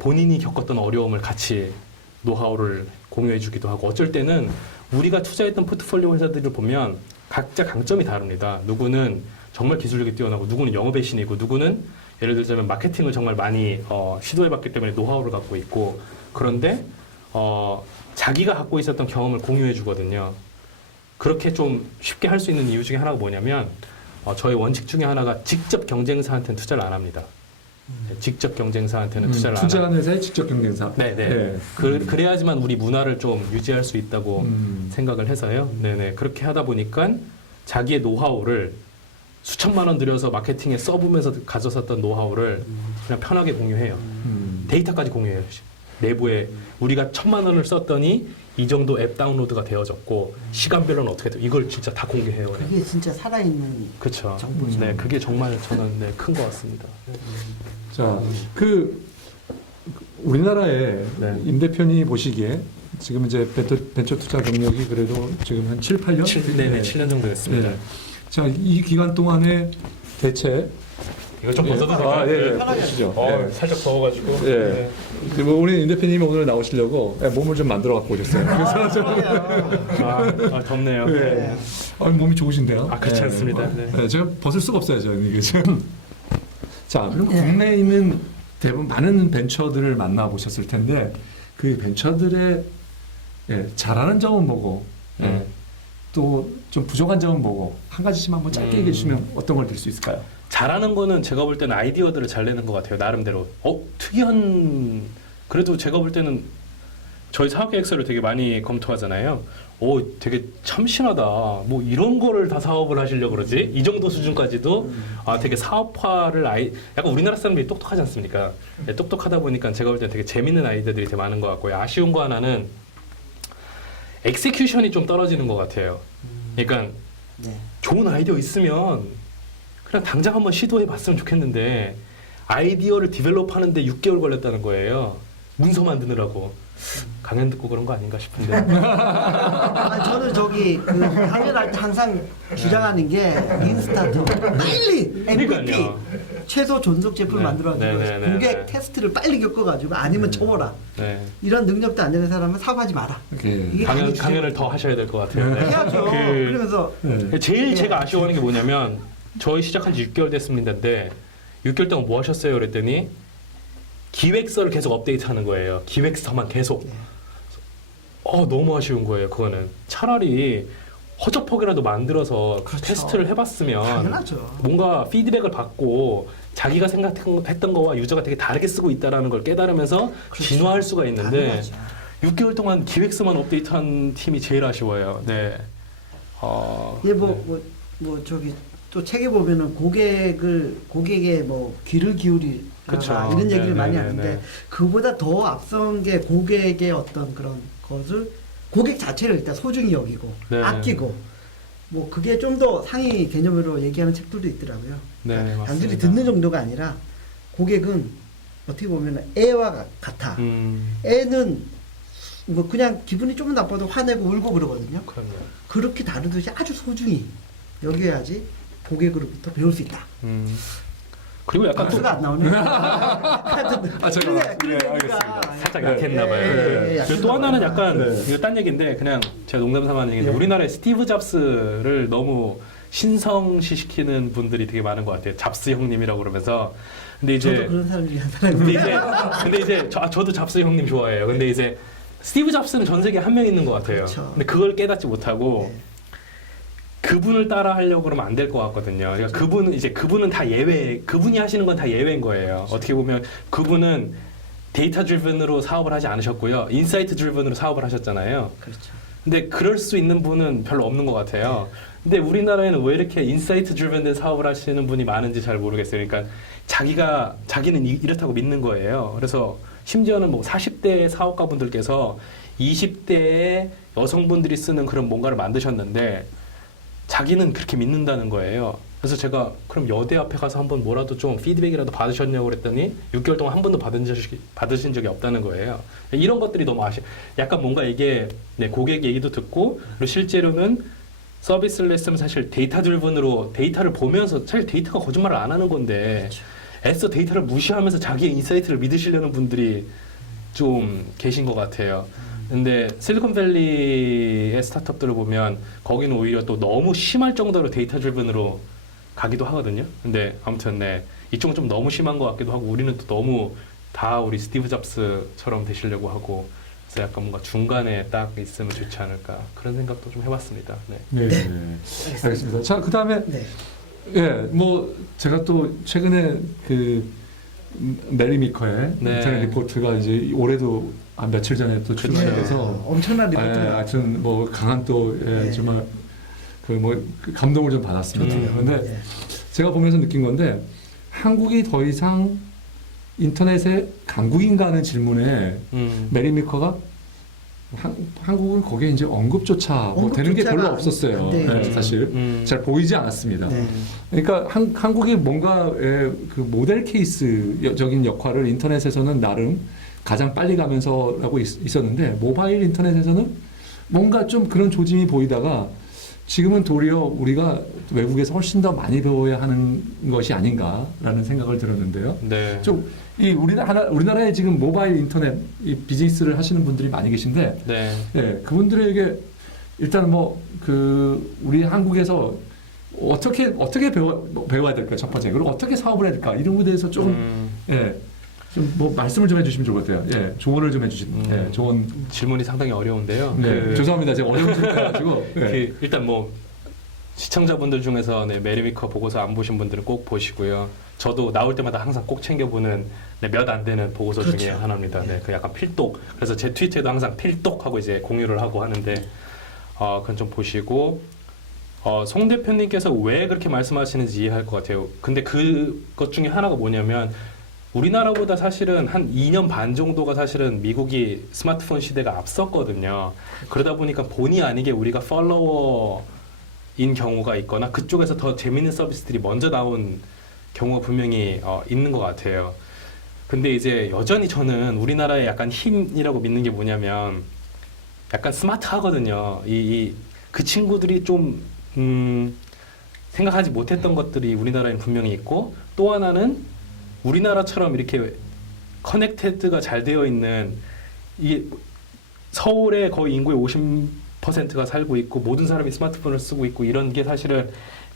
본인이 겪었던 어려움을 같이 노하우를 공유해주기도 하고, 어쩔 때는 우리가 투자했던 포트폴리오 회사들을 보면 각자 강점이 다릅니다. 누구는 정말 기술력이 뛰어나고, 누구는 영업의 신이고, 누구는 예를 들자면 마케팅을 정말 많이 시도해봤기 때문에 노하우를 갖고 있고, 그런데 자기가 갖고 있었던 경험을 공유해주거든요. 그렇게 좀 쉽게 할 수 있는 이유 중에 하나가 뭐냐면, 저희 원칙 중에 하나가 직접 경쟁사한테는 투자를 안 합니다. 네, 직접 경쟁사한테는 투자를 안 합니다. 투자하는 회사의 직접 경쟁사. 네네. 네. 그래야지만 우리 문화를 좀 유지할 수 있다고 생각을 해서요. 네네. 그렇게 하다 보니까 자기의 노하우를 수천만 원 들여서 마케팅에 써보면서 가졌었던 노하우를 그냥 편하게 공유해요. 데이터까지 공유해요. 내부에 우리가 1,000만 원을 썼더니 이 정도 앱 다운로드가 되어졌고, 시간별로는 어떻게 돼? 이걸 진짜 다 공개해요. 그게 진짜 살아있는 그렇죠. 정보죠. 네, 그게 정말 저는 큰 것 같습니다. 자, 우리나라의 네. 임 대표님 보시기에 지금 이제 벤처 투자 경력이 그래도 지금 한 7, 8년? 네네, 7년 정도 됐습니다. 네. 자, 이 기간 동안에 대체 이거 좀 벗어도 아, 될까요? 예, 예. 편하게 보시죠. 예. 살짝 더워가지고. 예. 네. 그리고 우리 임 대표님이 오늘 나오시려고 몸을 좀 만들어 갖고 오셨어요. 그래서 좀 덥네요. 네. 몸이 좋으신데요? 아, 그렇지 않습니다. 네. 네, 제가 벗을 수가 없어요, 저는 이게 지금. 자, 그럼 국내에 있는 대부분 많은 벤처들을 만나 보셨을 텐데, 그 벤처들의 잘하는 점은 뭐고, 또 좀 부족한 점은 뭐고, 한 가지씩 한번 짧게 얘기해 주시면 어떤 걸 들 수 있을까요? 잘하는 거는 제가 볼 때는 아이디어들을 잘 내는 것 같아요. 나름대로. 특이한, 그래도 제가 볼 때는 저희 사업계획서를 되게 많이 검토하잖아요. 되게 참신하다. 뭐 이런 거를 다 사업을 하시려고 그러지? 이 정도 수준까지도 되게 사업화를 약간 우리나라 사람들이 똑똑하지 않습니까? 네, 똑똑하다 보니까 제가 볼 때는 되게 재밌는 아이디어들이 되게 많은 것 같고요. 아쉬운 거 하나는 엑세큐션이 좀 떨어지는 것 같아요. 그러니까 네. 좋은 아이디어 있으면 그냥 당장 한번 시도해 봤으면 좋겠는데, 아이디어를 디벨롭 하는데 6개월 걸렸다는 거예요. 문서 만드느라고. 강연 듣고 그런 거 아닌가 싶은데. 저는 그 강연할 때 항상 주장하는 게 인스타트 빨리 MVP 그러니까요. 최소 존속 제품을 네. 만들어가지고 네, 네, 고객 네. 테스트를 빨리 겪어가지고 아니면 쳐보라. 네. 이런 능력도 안 되는 사람은 사업하지 마라. 이게 강연을 더 하셔야 될 것 같아요. 네. 해야죠. 그러면서 제일 제가 아쉬워하는 게 뭐냐면, 저희 시작한 지 6개월 됐습니다인데 6개월 동안 뭐 하셨어요? 그랬더니 기획서를 계속 업데이트하는 거예요. 기획서만 계속. 너무 아쉬운 거예요. 그거는 차라리 허접하게라도 만들어서 그렇죠. 테스트를 해봤으면 당연하죠. 뭔가 피드백을 받고 자기가 생각했던 거와 유저가 되게 다르게 쓰고 있다는 걸 깨달으면서 그렇죠. 진화할 수가 있는데, 당연하죠. 6개월 동안 기획서만 업데이트한 팀이 제일 아쉬워요. 네. 이게 또 책에 보면은 고객의 뭐 귀를 기울이 그쵸. 이런 얘기를 네, 많이 네, 하는데, 네. 그보다 더 앞선 게 고객의 어떤 그런 것을 고객 자체를 일단 소중히 여기고 네. 아끼고, 뭐 그게 좀 더 상위 개념으로 얘기하는 책들도 있더라고요. 네, 그러니까 단순히 맞습니다. 듣는 정도가 아니라 고객은 어떻게 보면 애와 같아. 애는 뭐 그냥 기분이 조금 나빠도 화내고 울고 그러거든요. 그럼요. 그렇게 다루듯이 아주 소중히 여겨야지 고객으로부터 배울 수 있다. 그리고 약간 또 박수가 안 나오네. 제가 알겠습니다. 살짝 약했나 봐요. 예, 그리고 또 하나는 약간 이거 딴 얘기인데, 그냥 제가 농담 삼아 하는 얘기인데, 우리나라에 스티브 잡스를 너무 신성시시키는 분들이 되게 많은 것 같아요. 잡스 형님이라고 그러면서. 근데 이제 저도 그런 사람 중에 한 근데 사람인데. 이제 저도 잡스 형님 좋아해요. 근데 이제 스티브 잡스는 전 세계에 한 명 있는 것 같아요. 그렇죠. 근데 그걸 깨닫지 못하고 그분을 따라 하려고 그러면 안 될 것 같거든요. 그러니까 그분은 다 예외, 그분이 하시는 건 다 예외인 거예요. 어떻게 보면 그분은 데이터 드리븐으로 사업을 하지 않으셨고요. 인사이트 드리븐으로 사업을 하셨잖아요. 그렇죠. 근데 그럴 수 있는 분은 별로 없는 것 같아요. 근데 우리나라에는 왜 이렇게 인사이트 드리븐된 사업을 하시는 분이 많은지 잘 모르겠어요. 그러니까 자기는 이렇다고 믿는 거예요. 그래서 심지어는 뭐 40대 사업가분들께서 20대의 여성분들이 쓰는 그런 뭔가를 만드셨는데 자기는 그렇게 믿는다는 거예요. 그래서 제가 그럼 여대 앞에 가서 한번 뭐라도 좀 피드백이라도 받으셨냐고 그랬더니 6개월 동안 한 번도 받으신 적이 없다는 거예요. 이런 것들이 너무 약간 뭔가 이게 고객 얘기도 듣고 그리고 실제로는 서비스를 냈으면 사실 데이터 드리븐으로 데이터를 보면서 사실 데이터가 거짓말을 안 하는 건데 애써 데이터를 무시하면서 자기의 인사이트를 믿으시려는 분들이 좀 계신 것 같아요. 근데 실리콘밸리의 스타트업들을 보면 거기는 오히려 또 너무 심할 정도로 데이터 드리븐으로 가기도 하거든요. 근데 아무튼 이쪽은 좀 너무 심한 것 같기도 하고 우리는 또 너무 다 우리 스티브 잡스처럼 되시려고 하고 그래서 약간 뭔가 중간에 딱 있으면 좋지 않을까 그런 생각도 좀 해봤습니다. 네. 네. 알겠습니다. 자, 그 다음에 네. 예, 뭐 제가 또 최근에 그 메리 미커의 네. 인터넷 리포트가 이제 올해도 한 며칠 전에 또 출간이 돼서 엄청난 리포트가 하여튼 뭐 강한 또 네. 정말 그 감동을 좀 받았습니다. 그런데 네. 제가 보면서 느낀 건데 한국이 더 이상 인터넷의 강국인가 하는 질문에 메리 미커가 한국은 거기에 이제 언급조차 뭐 되는 게 별로 없었어요. 네, 사실 잘 보이지 않았습니다. 네. 그러니까 한국이 뭔가의 그 모델 케이스적인 역할을 인터넷에서는 나름 가장 빨리 가면서라고 있었는데 모바일 인터넷에서는 뭔가 좀 그런 조짐이 보이다가 지금은 도리어 우리가 외국에서 훨씬 더 많이 배워야 하는 것이 아닌가라는 생각을 들었는데요. 네. 좀 이 우리나라에 지금 모바일 인터넷 이 비즈니스를 하시는 분들이 많이 계신데, 네. 예, 그분들에게 일단 뭐 그 우리 한국에서 어떻게 배워야 될까 첫 번째 그리고 어떻게 사업을 해야 될까 이런 거에 대해서 좀 예. 좀 뭐 말씀을 좀 해주시면 좋을 것 같아요. 예, 조언을 좀 해주시면. 예, 조언. 질문이 상당히 어려운데요. 네, 죄송합니다. 제가 어려운 질문 해가지고. 예. 일단 뭐 시청자분들 중에서 메리 미커 보고서 안 보신 분들은 꼭 보시고요. 저도 나올 때마다 항상 꼭 챙겨보는 몇 안 되는 보고서 그렇죠. 중에 하나입니다. 네, 그 약간 필독. 그래서 제 트위터에도 항상 필독하고 이제 공유를 하고 하는데 그건 좀 보시고 송 대표님께서 왜 그렇게 말씀하시는지 이해할 것 같아요. 근데 그것 중에 하나가 뭐냐면 우리나라보다 사실은 한 2년 반 정도가 사실은 미국이 스마트폰 시대가 앞섰거든요. 그러다 보니까 본의 아니게 우리가 팔로워인 경우가 있거나 그쪽에서 더 재밌는 서비스들이 먼저 나온 경우가 분명히 있는 것 같아요. 근데 이제 여전히 저는 우리나라의 약간 힘이라고 믿는 게 뭐냐면 약간 스마트하거든요. 그 친구들이 좀 생각하지 못했던 것들이 우리나라에는 분명히 있고 또 하나는 우리나라처럼 이렇게 커넥티드가 잘 되어 있는 이게 서울에 거의 인구의 50%가 살고 있고 모든 사람이 스마트폰을 쓰고 있고 이런 게 사실은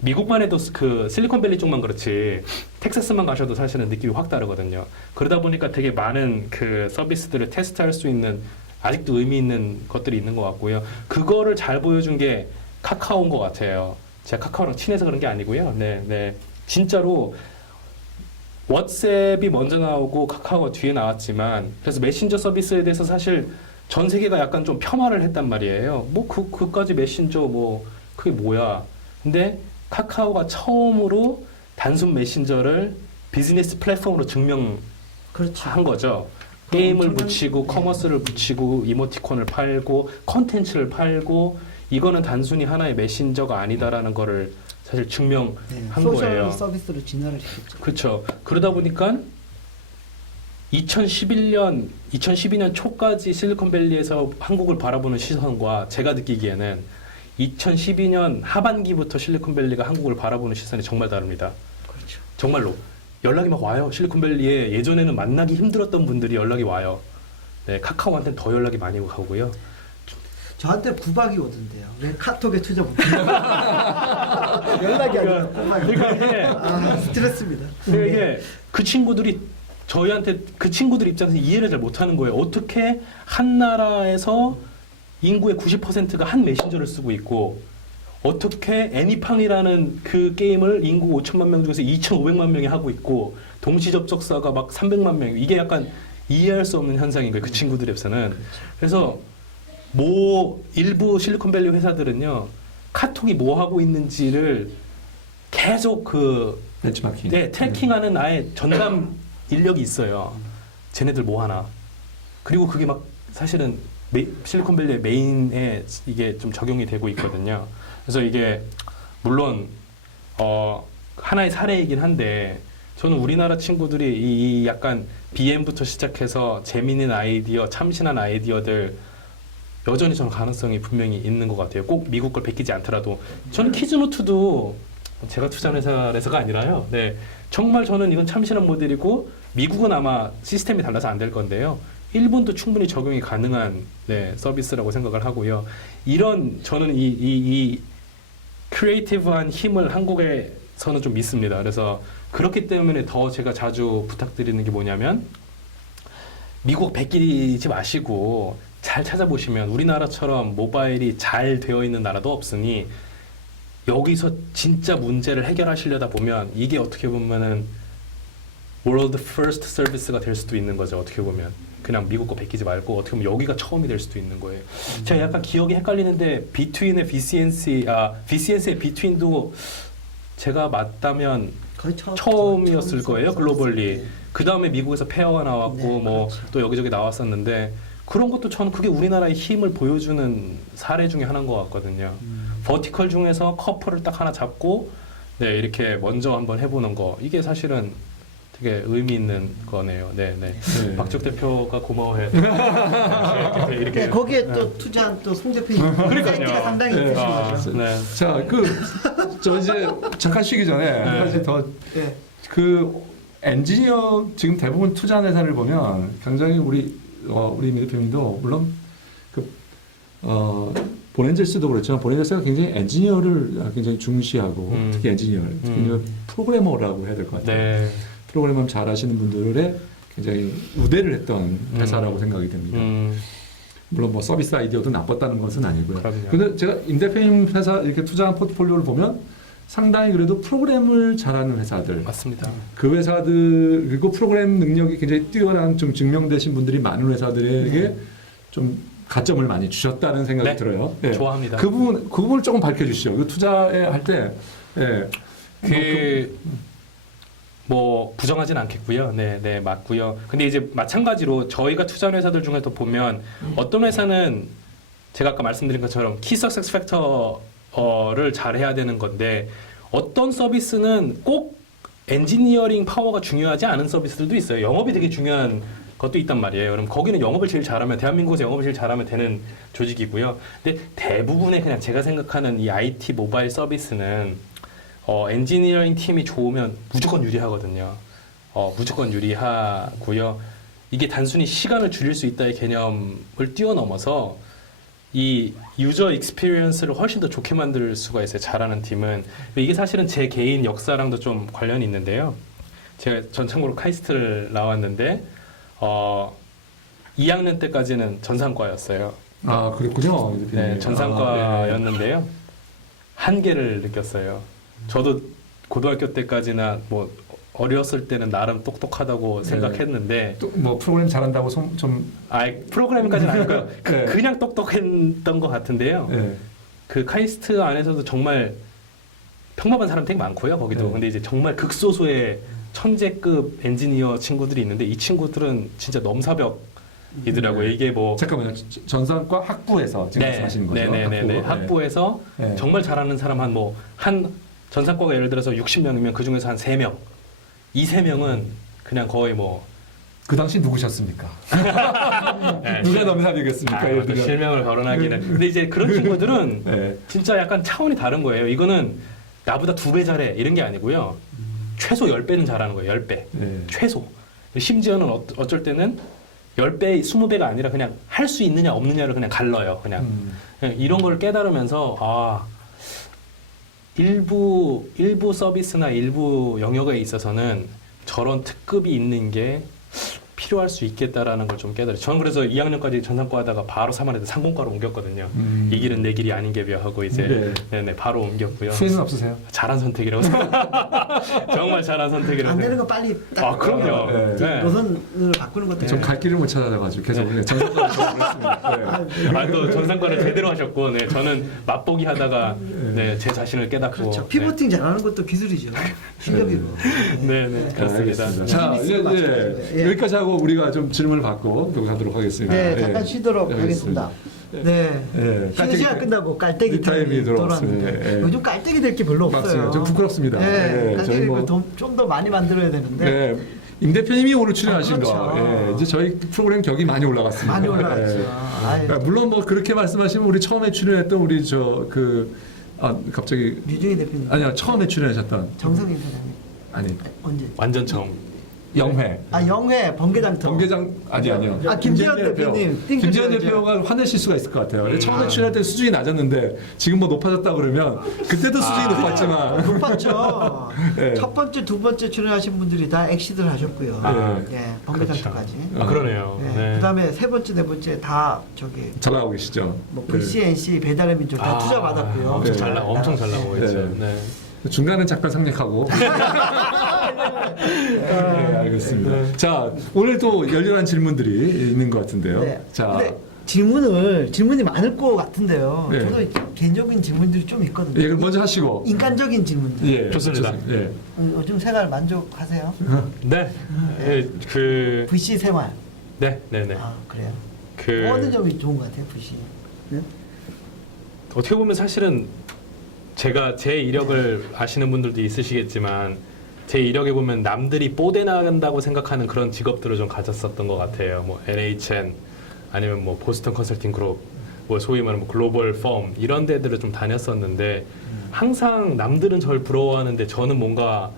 미국만 해도 그 실리콘밸리 쪽만 그렇지 텍사스만 가셔도 사실은 느낌이 확 다르거든요. 그러다 보니까 되게 많은 그 서비스들을 테스트할 수 있는 아직도 의미 있는 것들이 있는 것 같고요. 그거를 잘 보여준 게 카카오인 것 같아요. 제가 카카오랑 친해서 그런 게 아니고요. 네. 진짜로 왓츠앱이 먼저 나오고 카카오가 뒤에 나왔지만 그래서 메신저 서비스에 대해서 사실 전 세계가 약간 좀 폄하를 했단 말이에요. 뭐 그까지 메신저 뭐 그게 뭐야. 근데 카카오가 처음으로 단순 메신저를 비즈니스 플랫폼으로 증명한 그렇죠. 거죠. 게임을 엄청난- 붙이고 커머스를 붙이고 이모티콘을 팔고 컨텐츠를 팔고 이거는 단순히 하나의 메신저가 아니다라는 거를 사실 증명한 소셜 거예요. 서비스로 진화를 시켰죠. 그렇죠. 그러다 보니까 2012년 초까지 실리콘밸리에서 한국을 바라보는 시선과 제가 느끼기에는 2012년 하반기부터 실리콘밸리가 한국을 바라보는 시선이 정말 다릅니다. 그렇죠. 정말로 연락이 막 와요. 실리콘밸리에 예전에는 만나기 힘들었던 분들이 연락이 와요. 네, 카카오한테는 더 연락이 많이 가고요. 저한테 구박이 오던데요. 왜 카톡에 투자 못 연락이 아니라 구박이. 그러니까 이게 스트레스입니다. 이게 그 친구들이 저희한테 그 친구들 입장에서 이해를 잘 못하는 거예요. 어떻게 한 나라에서 인구의 90%가 한 메신저를 쓰고 있고 어떻게 애니팡이라는 그 게임을 인구 5천만 명 중에서 2,500만 명이 하고 있고 동시 접속사가 막 300만 명 이게 약간 이해할 수 없는 현상인 거예요. 그 친구들에서는. 그래서 일부 실리콘밸리 회사들은요 카톡이 뭐 하고 있는지를 계속 벤치마킹. 트래킹하는 아예 전담 인력이 있어요. 쟤네들 뭐 하나. 그리고 그게 막 사실은 실리콘밸리의 메인에 이게 좀 적용이 되고 있거든요. 그래서 이게 물론 하나의 사례이긴 한데 저는 우리나라 친구들이 이 약간 BM부터 시작해서 재미있는 아이디어, 참신한 아이디어들 여전히 저는 가능성이 분명히 있는 것 같아요. 꼭 미국 걸 베끼지 않더라도 저는 키즈노트도 제가 투자한 회사가 아니라요. 네, 정말 저는 이건 참신한 모델이고 미국은 아마 시스템이 달라서 안 될 건데요. 일본도 충분히 적용이 가능한 서비스라고 생각을 하고요. 이런 저는 이 크리에이티브한 힘을 한국에서는 좀 믿습니다. 그래서 그렇기 때문에 더 제가 자주 부탁드리는 게 뭐냐면 미국 베끼지 마시고 잘 찾아보시면 우리나라처럼 모바일이 잘 되어 있는 나라도 없으니 여기서 진짜 문제를 해결하시려다 보면 이게 어떻게 보면은 world first service가 될 수도 있는 거죠. 어떻게 보면 그냥 미국 거 베끼지 말고 어떻게 보면 여기가 처음이 될 수도 있는 거예요. 제가 약간 기억이 헷갈리는데 비트윈의 VCNC의 비트윈도 제가 맞다면 거의 처음이었을 거예요. 글로벌리. 네. 그 다음에 미국에서 페어가 나왔고 네, 뭐 그렇죠. 또 여기저기 나왔었는데 그런 것도 저는 그게 우리나라의 힘을 보여주는 사례 중에 하나인 것 같거든요. 버티컬 중에서 커플을 딱 하나 잡고 이렇게 먼저 한번 해보는 거 이게 사실은 되게 의미 있는 거네요. 네. 박적 대표가 고마워해. 이렇게 네, 거기에 또 투자한 또 송 대표님 인사이트가 상당히 네. 있으신 거죠. 네. 자, 저 이제 잠깐 쉬기 전에 한 가지 더 네. 엔지니어 지금 대부분 투자한 회사를 보면 굉장히 우리 미 대표님도 물론 보낸젤스도 그렇지만 보낸젤스가 굉장히 엔지니어를 굉장히 중시하고 특히 엔지니어, 특히 프로그래머라고 해야 될 것 같아요. 네. 프로그래머 잘 하시는 분들의 굉장히 우대를 했던 회사라고 생각이 됩니다. 물론 뭐 서비스 아이디어도 나빴다는 것은 아니고요. 그럼요. 근데 제가 임 대표님 회사 이렇게 투자한 포트폴리오를 보면 상당히 그래도 프로그램을 잘하는 회사들, 맞습니다. 그 회사들 그리고 프로그램 능력이 굉장히 뛰어난 좀 증명되신 분들이 많은 회사들에게 좀 가점을 많이 주셨다는 생각이 네. 들어요. 좋아합니다. 그 부분을 조금 밝혀주시죠. 그 투자할 때, 뭐 부정하진 않겠고요. 네, 맞고요. 근데 이제 마찬가지로 저희가 투자한 회사들 중에도 보면 어떤 회사는 제가 아까 말씀드린 것처럼 키 석세스 팩터를 잘 해야 되는 건데 어떤 서비스는 꼭 엔지니어링 파워가 중요하지 않은 서비스들도 있어요. 영업이 되게 중요한 것도 있단 말이에요. 그럼 거기는 영업을 제일 잘하면 대한민국에서 영업을 제일 잘하면 되는 조직이고요. 근데 대부분의 그냥 제가 생각하는 이 IT 모바일 서비스는 엔지니어링 팀이 좋으면 무조건 유리하거든요. 무조건 유리하고요. 이게 단순히 시간을 줄일 수 있다의 개념을 뛰어넘어서 이 유저 익스피리언스를 훨씬 더 좋게 만들 수가 있어요. 잘하는 팀은. 이게 사실은 제 개인 역사랑도 좀 관련이 있는데요. 제가 전 참고로 카이스트를 나왔는데 2학년 때까지는 전산과였어요. 아 그렇군요. 네, 전산과였는데요. 한계를 느꼈어요. 저도 고등학교 때까지나 뭐 어렸을 때는 나름 똑똑하다고 생각했는데 또 뭐 프로그램 잘한다고 프로그래밍까지는 아니고요. 네. 그냥 똑똑했던 것 같은데요. 네. 그 카이스트 안에서도 정말 평범한 사람 되게 많고요. 거기도. 네. 근데 이제 정말 극소수의 천재급 엔지니어 친구들이 있는데 이 친구들은 진짜 넘사벽이더라고요. 이게 뭐 잠깐만요. 전산과 학부에서 지금 말씀하시는 거죠? 네네네. 학부에서 네. 정말 잘하는 사람 한 전산과가 예를 들어서 60명이면 그 중에서 한 3명. 이 3명은 그냥 거의 뭐 그 당시 누구셨습니까? 누가 넘사벽이었습니까? 예를 들면. 실명을 거론하기는. 근데 이제 그런 친구들은 네. 진짜 약간 차원이 다른 거예요. 이거는 나보다 2배 잘해 이런 게 아니고요. 최소 10배는 잘하는 거예요. 10배. 네. 최소. 심지어는 어쩔 때는 10배, 20배가 아니라 그냥 할 수 있느냐 없느냐를 그냥 갈러요. 그냥 이런 걸 깨달으면서 일부 서비스나 일부 영역에 있어서는 저런 특급이 있는 게 필요할 수 있겠다라는 걸 좀 깨달았어요. 저는 그래서 2학년까지 전산과 하다가 바로 3학년에 상공과로 옮겼거든요. 이 길은 내 길이 아닌 게 비하하고 이제 네. 네네 바로 옮겼고요. 후회는 없으세요? 잘한 선택이라고 정말 잘한 선택이라고 안 되는 생각해요. 거 빨리 딱 아 그럼요. 네. 네. 노선을 바꾸는 것도 좀 갈 길을 못 찾아가지고 계속 그냥 정상적으로 했습니다. 네. 아, 또 전산과를 제대로 하셨고, 네, 저는 맛보기 하다가 네, 제 자신을 깨닫고. 그렇죠. 피보팅 잘하는 것도 기술이죠. 실력이고. 네, 네, 그렇습니다. 알겠습니다. 자, 재밌을 것 같습니다. 예. 여기까지 하고 우리가 좀 질문을 받고 또 가도록 하겠습니다. 네, 예. 잠깐 쉬도록 네, 하겠습니다. 네. 예, 쉬는 시간 끝나고 깔때기 타임이 타임이 돌아왔습니다. 돌아왔는데 예. 요즘 깔때기 될 게 별로 없어요. 맞습니다. 좀 부끄럽습니다. 네, 예, 저희 깔때기를 뭐- 좀 더 많이 만들어야 되는데 네. 임 대표님이 오늘 출연하신 그렇죠. 거, 예, 이제 저희 프로그램 격이 많이 올라갔습니다. 많이 올라갔죠. 예. 아유, 그러니까 물론 뭐 그렇게 말씀하시면 우리 처음에 출연했던 우리 갑자기 유중희 대표님, 아니야 처음에 출연하셨던 정성인 사장님 아니 언제? 완전 처음. 영회 아 영회 번개장터. 번개장 아니요. 아, 김재현 대표님. 김재현 띵크셔야죠. 대표가 화내실 수가 있을 것 같아요. 근데 처음에 출연할 때 수준이 낮았는데 지금 뭐 높아졌다 그러면 그때도 수준이 높았지만 높았죠. 예. 첫 번째, 두 번째 출연하신 분들이 다 엑시들 하셨고요. 아, 예, 번개장터까지. 아, 그러네요. 네. 네. 그다음에 세 번째, 네 번째 다 저기 잘 나오고 계시죠. 뭐 네. VCNC 배달의 민족 다 투자 받았고요. 엄청 네. 잘 엄청 잘 나오고 네. 있죠. 네. 중간은 잠깐 상략하고. 네, 알겠습니다. 자, 오늘 또 열렬한 질문들이 있는 것 같은데요. 네. 자, 근데 질문이 많을 것 같은데요. 네. 저도 개인적인 질문들이 좀 있거든요. 예, 그럼 먼저 하시고. 인간적인 질문들. 예, 좋습니다. 예. 요즘 생활 만족하세요? 네. 예, 그 VC 생활. 네, 네, 네. 아 그래요? 그 어느 점이 좋은 것 같아요, VC? 네? 어떻게 보면 사실은 제가 제 이력을 아시는 분들도 있으시겠지만 제 이력에 보면 남들이 뽀대 나간다고 생각하는 그런 직업들을 좀 가졌었던 것 같아요. 뭐 NHN 아니면 뭐 보스턴 컨설팅 그룹, 뭐 소위 말하는 뭐 글로벌 펌 이런 데들을 좀 다녔었는데 항상 남들은 저를 부러워하는데 저는 뭔가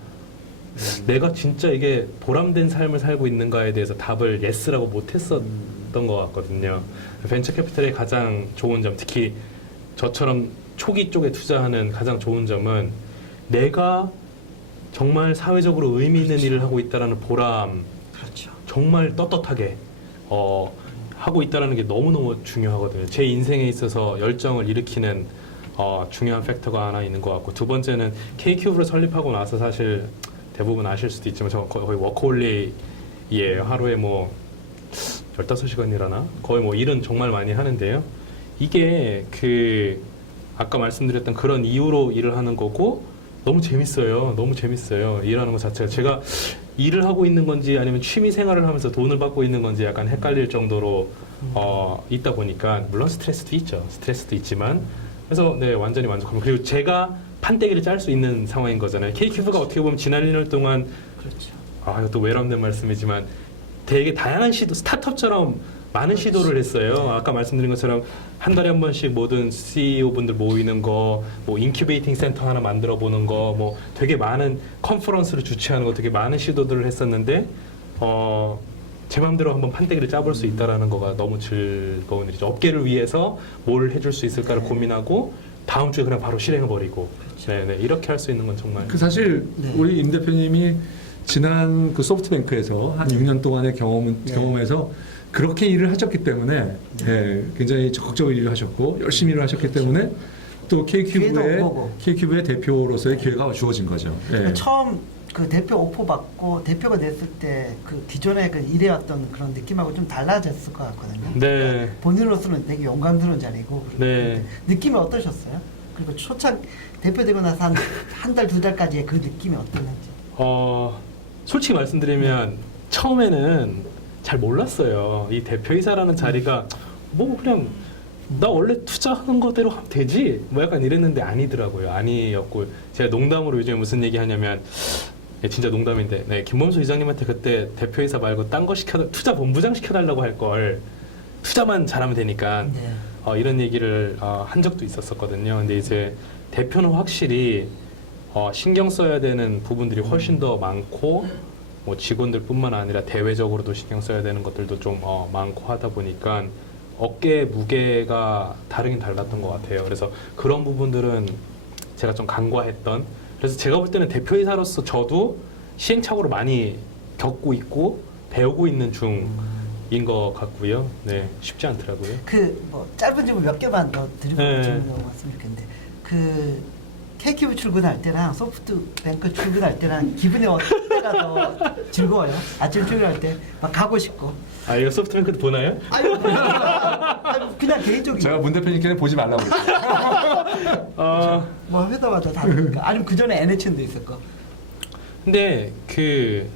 내가 진짜 이게 보람된 삶을 살고 있는가에 대해서 답을 예스라고 못했었던 것 같거든요. 벤처 캐피탈의 가장 좋은 점, 특히 저처럼 초기 쪽에 투자하는 가장 좋은 점은 내가 정말 사회적으로 의미 있는 일을 하고 있다라는 보람, 그렇죠. 정말 떳떳하게 하고 있다라는 게 너무너무 중요하거든요. 제 인생에 있어서 열정을 일으키는 중요한 팩터가 하나 있는 것 같고, 두 번째는 K큐브를 설립하고 나서 사실 대부분 아실 수도 있지만 저 거의 워커홀리예요. 하루에 뭐 15시간 일하나? 거의 뭐 일은 정말 많이 하는데요. 이게 아까 말씀드렸던 그런 이유로 일을 하는 거고 너무 재밌어요. 너무 재밌어요. 일하는 것 자체가. 제가 일을 하고 있는 건지 아니면 취미 생활을 하면서 돈을 받고 있는 건지 약간 헷갈릴 정도로 있다 보니까 물론 스트레스도 있죠. 스트레스도 있지만 그래서 네, 완전히 만족합니다. 그리고 제가 판때기를 짤 수 있는 상황인 거잖아요. K큐브가 어떻게 보면 지난 1년 동안 그렇죠. 이것도 외람된 말씀이지만 되게 다양한 스타트업처럼 많은 시도를 했어요. 아까 말씀드린 것처럼 한 달에 한 번씩 모든 CEO 분들 모이는 거, 뭐 인큐베이팅 센터 하나 만들어 보는 거, 뭐 되게 많은 컨퍼런스를 주최하는 거, 되게 많은 시도들을 했었는데 제 마음대로 한번 판때기를 짜볼 수 있다라는 거가 너무 즐거운 일이죠. 업계를 위해서 뭘 해줄 수 있을까를 고민하고 다음 주에 그냥 바로 실행해 버리고, 네네 이렇게 할 수 있는 건 정말. 사실 네. 우리 임 대표님이 지난 그 소프트뱅크에서 한 6년 동안의 경험에서 그렇게 일을 하셨기 때문에 굉장히 적극적으로 일을 하셨고 열심히 일을 하셨기 때문에 또 기회도 오고. K큐브의 대표로서의 기회가 주어진 거죠. 그러니까 처음 그 대표 오퍼 받고 대표가 됐을 때 그 기존에 그 일해왔던 그런 느낌하고 좀 달라졌을 것 같거든요. 네. 본인으로서는 되게 영광스러운 자리고. 네. 느낌이 어떠셨어요? 그리고 초창 대표되고 나서 한 달, 두 달까지의 그 느낌이 어땠는지. 솔직히 말씀드리면 처음에는 잘 몰랐어요. 이 대표이사라는 자리가 뭐 그냥 나 원래 투자하는 거대로 하면 되지 뭐 약간 이랬는데 아니더라고요. 아니었고 제가 농담으로 요즘에 무슨 얘기 하냐면 진짜 농담인데 네, 김범수 이장님한테 그때 대표이사 말고 딴 거 투자 본부장 시켜달라고 할 걸 투자만 잘하면 되니까 네. 이런 얘기를 한 적도 있었었거든요. 근데 이제 대표는 확실히 신경 써야 되는 부분들이 훨씬 더 많고 뭐 직원들뿐만 아니라 대외적으로도 신경 써야 되는 것들도 좀 많고 하다 보니까 어깨의 무게가 다르긴 달랐던 것 같아요. 그래서 그런 부분들은 제가 좀 간과했던. 그래서 제가 볼 때는 대표이사로서 저도 시행착오를 많이 겪고 있고 배우고 있는 중인 것 같고요. 네, 쉽지 않더라고요. 그 뭐 짧은 질문 몇 개만 더 드리고 네. 질문 넘어갔으면 좋겠는데 그 KQB 출근할 때랑 소프트뱅크 출근할 때랑 기분이 어떤 때가 더 즐거워요? 아침 출근할 때 막 가고 싶고. 아, 이거 소프트뱅크도 보나요? 아유, 그냥 개인적인. 제가 문 대표님께는 보지 말라고 그랬어요. 뭐 회사마다 다르니까. 아니면 그 전에 NHN도 있었고. 근데 그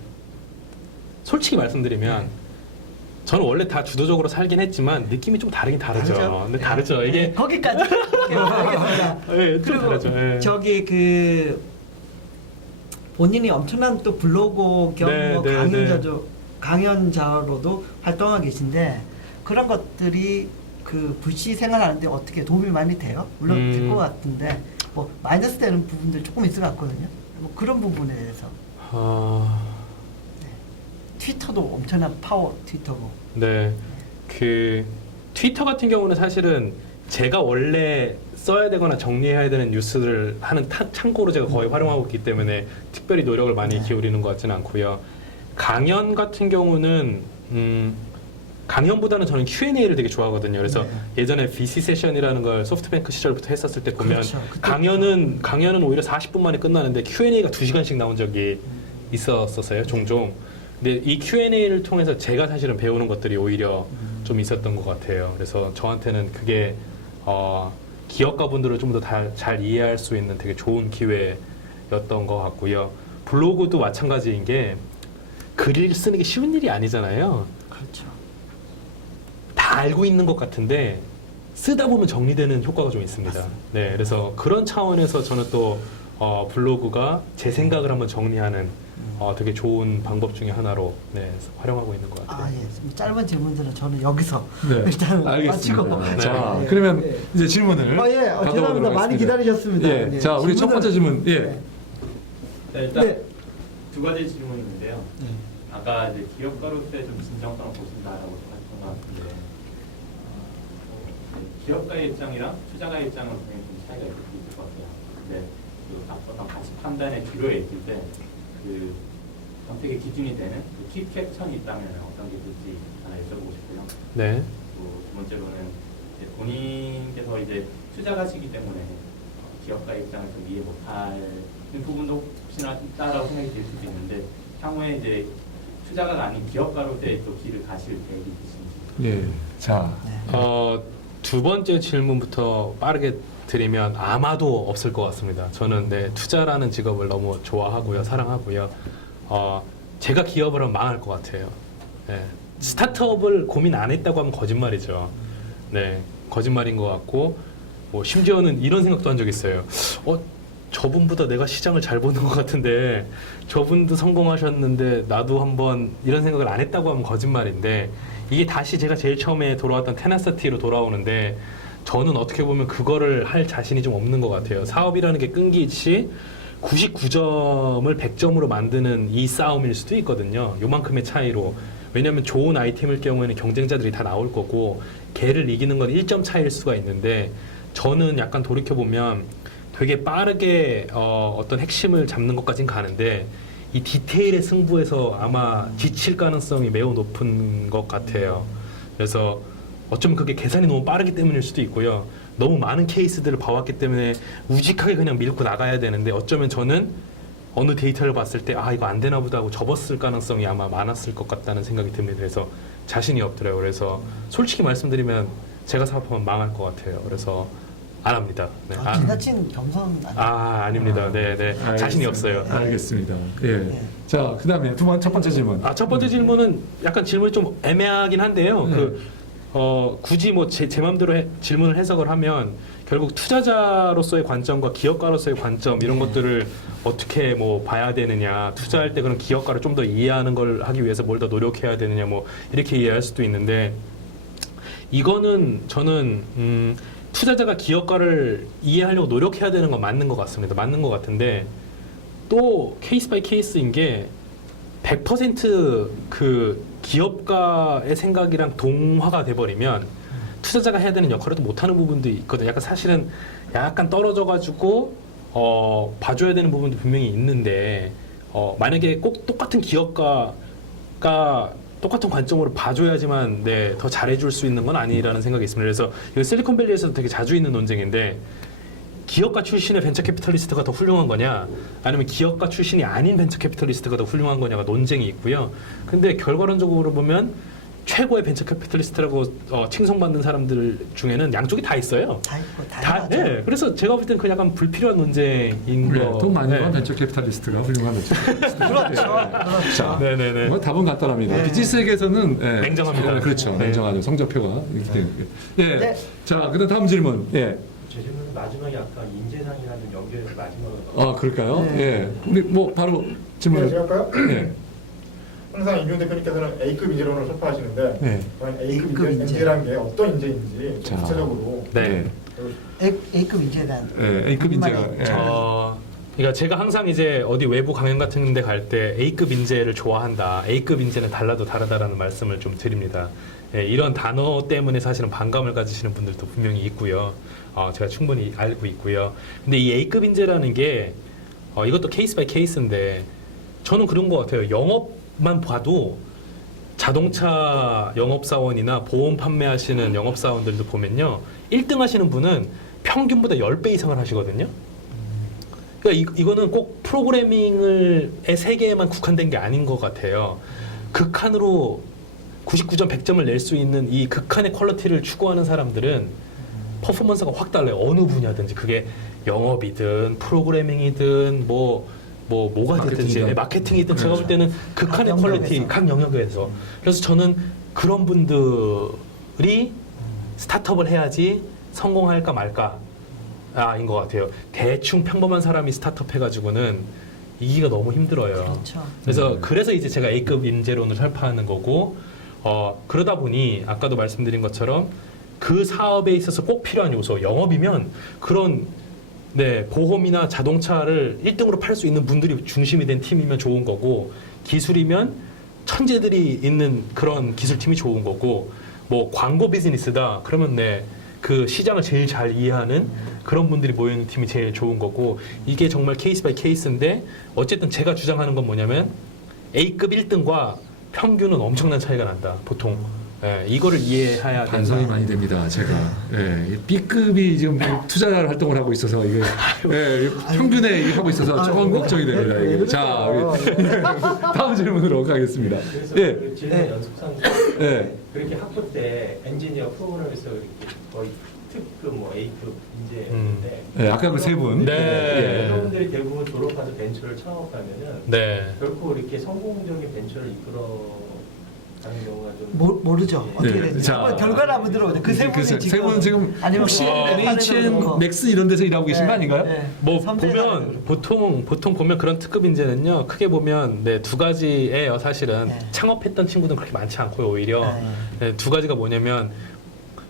솔직히 말씀드리면 저는 원래 다 주도적으로 살긴 했지만 느낌이 좀 다르긴 다르죠. 다르죠? 근데 다르죠. 이게 거기까지. 알겠습니다. 네, 좀 그리고 다르죠. 네. 저기 그 본인이 엄청난 또 블로거 겸 네, 뭐 네, 강연자로도 활동하고 계신데 그런 것들이 그 불시 생활하는데 어떻게 도움이 많이 돼요? 물론 될 것 같은데 뭐 마이너스 되는 부분들 조금 있을 것 같거든요. 뭐 그런 부분에 대해서 트위터도 엄청난 파워 트위터고. 네. 그 트위터 같은 경우는 사실은 제가 원래 써야 되거나 정리해야 되는 뉴스를 하는 창고로 제가 거의 활용하고 있기 때문에 특별히 노력을 많이 기울이는 것 같지는 않고요. 강연 같은 경우는 강연보다는 저는 Q&A를 되게 좋아하거든요. 그래서 네. 예전에 VC 세션이라는 걸 소프트뱅크 시절부터 했었을 때 보면 그렇죠. 그때 강연은 오히려 40분 만에 끝나는데 Q&A가 2시간씩 나온 적이 있었어요. 종종. 근데 이 Q&A를 통해서 제가 사실은 배우는 것들이 오히려 좀 있었던 것 같아요. 그래서 저한테는 그게 기업가분들을 좀 더 잘 이해할 수 있는 되게 좋은 기회였던 것 같고요. 블로그도 마찬가지인 게 글을 쓰는 게 쉬운 일이 아니잖아요. 그렇죠. 다 알고 있는 것 같은데 쓰다 보면 정리되는 효과가 좀 있습니다. 네, 그래서 그런 차원에서 저는 또 블로그가 제 생각을 한번 정리하는 되게 좋은 방법 중에 하나로 활용하고 있는 것 같아요. 아 예. 짧은 질문들은 저는 여기서 네, 일단 알겠습니다. 마치고. 자, 네. 그러면 네. 이제 질문을 죄송합니다. 가져보도록 많이 하겠습니다. 기다리셨습니다. 예, 네. 자, 우리 첫 번째 질문. 예. 네. 네, 일단 네. 두 가지 질문인데요. 네. 아까 이제 기업가로서의 좀 진정성을 보신다라고 하셨던 것 같은데 기업가의 입장이랑 투자가의 입장은 굉장히 좀 차이가 있을 것 같아요. 근데 그 어떤 가치 판단의 기로에 있을 때 그 선택의 기준이 되는 그 킥캡천이 있다면 어떤 게 있을지 하나 여쭤보고 싶고요. 네. 두 번째로는 이제 본인께서 이제 투자가시기 때문에 기업가의 입장을 좀 이해 못할 부분도 혹시나 있다라고 생각이 들 수도 있는데 향후에 이제 투자가가 아닌 기업가로서의 또 길을 가실 계획이 있으신지. 예. 자, 두 번째 질문부터 빠르게 드리면 아마도 없을 것 같습니다. 저는 투자라는 직업을 너무 좋아하고요, 사랑하고요. 제가 기업을 하면 망할 것 같아요. 네. 스타트업을 고민 안 했다고 하면 거짓말이죠. 네, 거짓말인 것 같고, 뭐 심지어는 이런 생각도 한 적 있어요. 저분보다 내가 시장을 잘 보는 것 같은데 저분도 성공하셨는데 나도 한번 이런 생각을 안 했다고 하면 거짓말인데 이게 다시 제가 제일 처음에 돌아왔던 테나서티로 돌아오는데 저는 어떻게 보면 그거를 할 자신이 좀 없는 것 같아요. 사업이라는 게 끈기있이 99점을 100점으로 만드는 이 싸움일 수도 있거든요. 요만큼의 차이로. 왜냐하면 좋은 아이템일 경우에는 경쟁자들이 다 나올 거고 걔를 이기는 건 1점 차이일 수가 있는데 저는 약간 돌이켜보면 되게 빠르게 어떤 핵심을 잡는 것까진 가는데 이 디테일의 승부에서 아마 지칠 가능성이 매우 높은 것 같아요. 그래서 어쩌면 그게 계산이 너무 빠르기 때문일 수도 있고요. 너무 많은 케이스들을 봐왔기 때문에 우직하게 그냥 밀고 나가야 되는데 어쩌면 저는 어느 데이터를 봤을 때 이거 안 되나 보다 하고 접었을 가능성이 아마 많았을 것 같다는 생각이 듭니다. 그래서 자신이 없더라고요. 그래서 솔직히 말씀드리면 제가 사업하면 망할 것 같아요. 그래서 안 합니다. 네. 지나친 겸손 아니에요? 아닙니다. 네. 자신이 없어요. 알겠습니다. 예. 자, 그다음에 첫 번째 질문. 첫 번째 질문은 약간 질문이 좀 애매하긴 한데요. 굳이 뭐 제 맘대로 질문을 해석을 하면 결국 투자자로서의 관점과 기업가로서의 관점 이런 것들을 어떻게 뭐 봐야 되느냐, 투자할 때 그런 기업가를 좀 더 이해하는 걸 하기 위해서 뭘 더 노력해야 되느냐, 뭐 이렇게 이해할 수도 있는데 이거는 저는 투자자가 기업가를 이해하려고 노력해야 되는 건 맞는 것 같습니다. 맞는 것 같은데 또 케이스 바이 케이스인 게 100% 그 기업가의 생각이랑 동화가 돼버리면 투자자가 해야 되는 역할을 또 못하는 부분도 있거든요. 약간 사실은 약간 떨어져가지고 봐줘야 되는 부분도 분명히 있는데 만약에 꼭 똑같은 기업가가 똑같은 관점으로 봐줘야지만 네, 더 잘해줄 수 있는 건 아니라는 생각이 있습니다. 그래서 이거 실리콘밸리에서도 되게 자주 있는 논쟁인데 기업가 출신의 벤처 캐피털리스트가 더 훌륭한 거냐 아니면 기업가 출신이 아닌 벤처 캐피털리스트가 더 훌륭한 거냐가 논쟁이 있고요. 근데 결과론적으로 보면 최고의 벤처 캐피털리스트라고 칭송받는 사람들 중에는 양쪽이 다 있어요. 다 있고 다, 다양하죠. 네. 그래서 제가 볼 때는 그 약간 불필요한 논쟁인 네, 거. 돈 많이 네. 벌 벤처 캐피탈리스트가 훌륭한 벤처 캐피탈리스트. 그렇죠. 자, 네네네. 뭐 답은 간단합니다. 네. 비즈니스 세계에서는 예, 냉정합니다. 그렇죠. 네. 냉정하죠. 성적표가 이렇게 되는 게. 예. 네. 자, 그다음 다음 질문. 예. 제 질문은 마지막에 아까 인재상이라는 연결해서 마지막으로 아, 그럴까요? 네. 예. 우리 뭐 바로 네, 질문을. 제가 할까요? 예. 항상 이규현 대표님께서는 A급 인재론을 설파하시는데 네. 과연 A급 A급 인재. 인재라는 게 어떤 인재인지 자. 좀 구체적으로 네. A급 인재에 대한 예, A급 인재가. 한마디. 예. 그러니까 제가 항상 이제 어디 외부 강연 같은 데 갈 때 A급 인재를 좋아한다. A급 인재는 달라도 다르다라는 말씀을 좀 드립니다. 예, 이런 단어 때문에 사실은 반감을 가지시는 분들도 분명히 있고요. 제가 충분히 알고 있고요. 근데 이 A급 인재라는 게 이것도 케이스 바이 케이스인데 저는 그런 것 같아요. 영업만 봐도 자동차 영업사원이나 보험 판매하시는 영업사원들도 보면요. 1등 하시는 분은 평균보다 10배 이상을 하시거든요. 그러니까 이거는 꼭 프로그래밍의 세계에만 국한된 게 아닌 것 같아요. 극한으로 99점 100점을 낼 수 있는 이 극한의 퀄리티를 추구하는 사람들은 퍼포먼스가 확 달라요. 어느 분야든지 그게 영업이든 프로그래밍이든 뭐가 됐든지 마케팅이든. 마케팅이든 제가 볼 때는 극한의 각 퀄리티 영역에서. 각 영역에서 그래서 저는 그런 분들이 스타트업을 해야지 성공할까 말까 인 것 같아요. 대충 평범한 사람이 스타트업 해가지고는 이기가 너무 힘들어요. 그렇죠. 그래서 이제 제가 A급 인재론을 설파하는 거고 그러다 보니 아까도 말씀드린 것처럼 그 사업에 있어서 꼭 필요한 요소 영업이면 그런 보험이나 자동차를 1등으로 팔 수 있는 분들이 중심이 된 팀이면 좋은 거고 기술이면 천재들이 있는 그런 기술팀이 좋은 거고 뭐 광고 비즈니스다 그러면 그 시장을 제일 잘 이해하는 그런 분들이 모이는 팀이 제일 좋은 거고 이게 정말 케이스 바이 케이스인데 어쨌든 제가 주장하는 건 뭐냐면 A급 1등과 평균은 엄청난 차이가 난다 보통 이거를 이해해야 반성이 된다. 많이 됩니다. 제가 이 B급이 지금 투자 활동을 하고 있어서 이게 평균에 이게 하고 있어서 조금 걱정이 됩니다. 이게. 자, 다음 질문으로 가겠습니다. 그래서 예. 그 질문 연속상 예. 그렇게 학부 때 엔지니어 프로그램에서 이렇게 거의 특급 뭐 A급 인재였는데 네, 아까 그 세 분. 네. 여러분들이 대부분 졸업해서 벤처를 창업하면은 네. 결코 이렇게 성공적인 벤처를 이끌어 가는 경우가 좀 모르죠. 어떻게 네, 되는지. 자, 한번 결과를 한번 들어보죠. 그 세 분이 세 분 지금 아니면 혹시 하는 NHN, 거. 넥스 이런 데서 일하고 계신 거 아닌가요? 뭐 섬세하게 보면 보통 보면 그런 특급 인재는요 크게 보면 두 가지예요 사실은 네. 창업했던 친구들은 그렇게 많지 않고요 오히려 네. 두 가지가 뭐냐면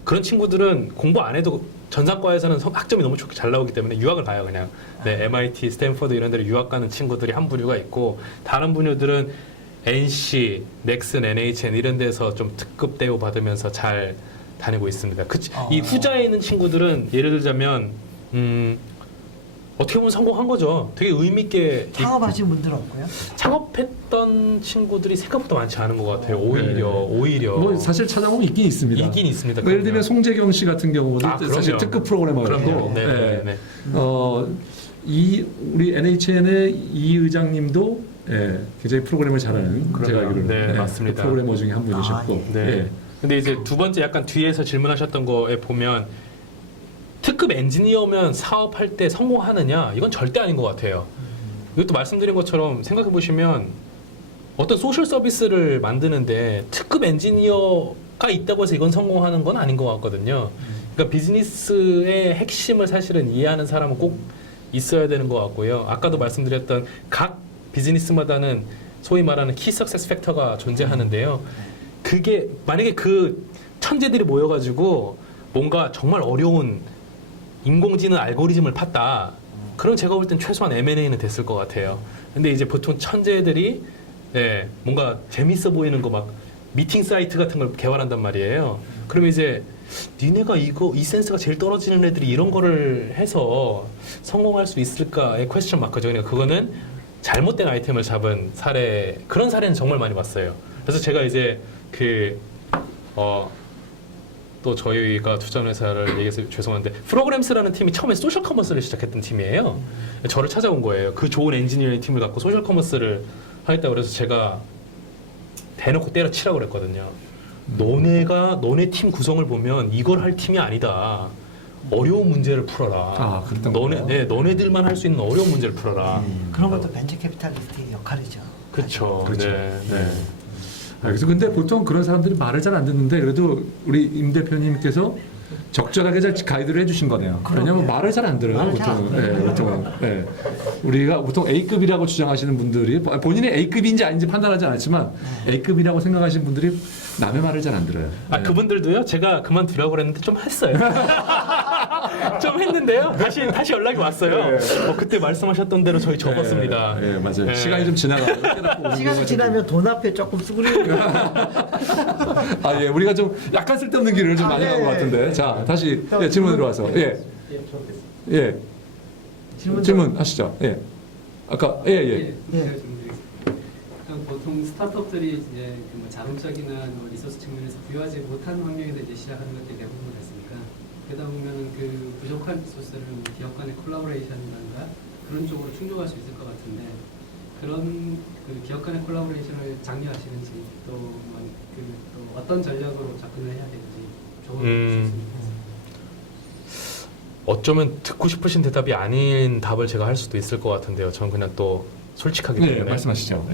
그런 친구들은 공부 안 해도 전산과에서는 학점이 너무 좋게 잘 나오기 때문에 유학을 가요 그냥 MIT, 스탠퍼드 이런 데로 유학 가는 친구들이 한 부류가 있고 다른 부류들은 NC, 넥슨, NHN 이런 데서 좀 특급 대우 받으면서 잘 다니고 있습니다. 이 후자에 있는 친구들은 예를 들자면 어떻게 보면 성공한 거죠. 되게 의미 있게 창업하신 분들은 없고요. 창업했던 친구들이 생각보다 많지 않은 것 같아요. 네. 오히려 뭐 사실 찾아보면 있긴 있습니다. 있긴 있습니다. 예를 들면 송재경 씨 같은 경우도 사실 그럼요. 특급 프로그래머였고, 그럼요. 네. 이 우리 NHN의 이 의장님도 굉장히 프로그램을 잘하는 그럼요. 제가 알기로는 네, 맞습니다. 프로그래머 중에 한 분이셨고, 네. 예. 근데 이제 두 번째 약간 뒤에서 질문하셨던 거에 보면 특급 엔지니어면 사업할 때 성공하느냐? 이건 절대 아닌 것 같아요. 이것도 말씀드린 것처럼 생각해 보시면 어떤 소셜 서비스를 만드는데 특급 엔지니어가 있다고 해서 이건 성공하는 건 아닌 것 같거든요. 그러니까 비즈니스의 핵심을 사실은 이해하는 사람은 꼭 있어야 되는 것 같고요. 아까도 말씀드렸던 각 비즈니스마다는 소위 말하는 키 석세스 팩터가 존재하는데요. 그게 만약에 그 천재들이 모여가지고 뭔가 정말 어려운 인공지능 알고리즘을 팠다. 그럼 제가 볼 땐 최소한 M&A는 됐을 것 같아요. 근데 이제 보통 천재들이 뭔가 재밌어 보이는 거 막 미팅 사이트 같은 걸 개발한단 말이에요. 그러면 이제 니네가 이 센스가 제일 떨어지는 애들이 이런 거를 해서 성공할 수 있을까의 퀘스천 마크죠. 그러니까 그거는 잘못된 아이템을 잡은 사례, 그런 사례는 정말 많이 봤어요. 그래서 제가 이제 또 저희가 투자하는 회사를 얘기해서 죄송한데 프로그램스라는 팀이 처음에 소셜 커머스를 시작했던 팀이에요. 저를 찾아온 거예요. 그 좋은 엔지니어링 팀을 갖고 소셜 커머스를 하겠다고 그래서 제가 대놓고 때려치라고 그랬거든요. 너네 팀 구성을 보면 이걸 할 팀이 아니다. 어려운 문제를 풀어라. 아, 그랬던 거예요? 너네들만 할 수 있는 어려운 문제를 풀어라. 그런 것도 벤처 캐피탈리스트의 역할이죠. 그렇죠. 그렇죠. 네. 그래서 근데 보통 그런 사람들이 말을 잘 안 듣는데 그래도 우리 임 대표님께서 적절하게 잘 가이드를 해주신 거네요. 왜냐하면 말을 잘 안 들어요. 말을 잘안 보통. 들어요. 보통. 우리가 보통 A급이라고 주장하시는 분들이 본인이 A급인지 아닌지 판단하지 않았지만 A급이라고 생각하시는 분들이 남의 말을 잘 안 들어요. 그분들도요. 제가 그만두려고 그랬는데 좀 했어요. 좀 했는데요. 다시 연락이 왔어요. 그때 말씀하셨던 대로 저희 접었습니다. 맞아요. 네. 시간이 좀 지나가고 깨닫고 오는 시간이 거가지고. 지나면 돈 앞에 조금 수그리는 우리가 좀 약간 쓸데없는 길을 좀 많이 간 것 같은데. 자, 다시 질문으로 와서. 질문하시죠. 아까 예. 보통 스타트업들이 이제 뭐 자금적이나 뭐 리소스 측면에서 부여하지 못한 환경에서 이제 시작하는 것들이 대부분 됐으니까 그러다 보면은 그 부족한 리소스를 뭐 기업 간의 콜라보레이션이라든가 그런 쪽으로 충족할 수 있을 것 같은데 그런 그 기업 간의 콜라보레이션을 장려하시는지 또 어떤 전략으로 접근을 해야 되는지 조언을 주실 수 있습니다. 어쩌면 듣고 싶으신 대답이 아닌 답을 제가 할 수도 있을 것 같은데요. 저는 그냥 또 솔직하기 때문에. 말씀하시죠.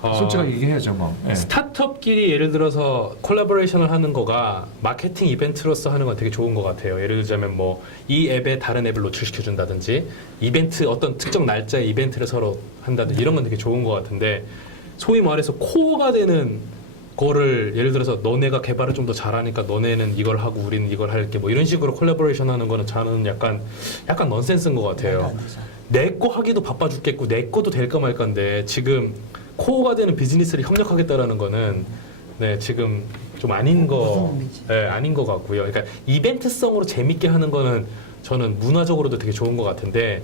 솔직하게 얘기해야죠, 뭐. 스타트업끼리 예를 들어서 콜라보레이션을 하는 거가 마케팅 이벤트로서 하는 건 되게 좋은 것 같아요. 예를 들자면 뭐 이 앱에 다른 앱을 노출시켜 준다든지 이벤트 어떤 특정 날짜에 이벤트를 서로 한다든지 이런 건 되게 좋은 것 같은데 소위 말해서 코어가 되는 거를 예를 들어서 너네가 개발을 좀 더 잘하니까 너네는 이걸 하고 우리는 이걸 할게 뭐 이런 식으로 콜라보레이션 하는 거는 저는 약간 넌센스인 것 같아요. 내 거 하기도 바빠 죽겠고 내 거도 될까 말까인데 지금 코어가 되는 비즈니스를 협력하겠다라는 거는 지금 좀 아닌 것 같고요. 그러니까 이벤트성으로 재밌게 하는 거는 저는 문화적으로도 되게 좋은 것 같은데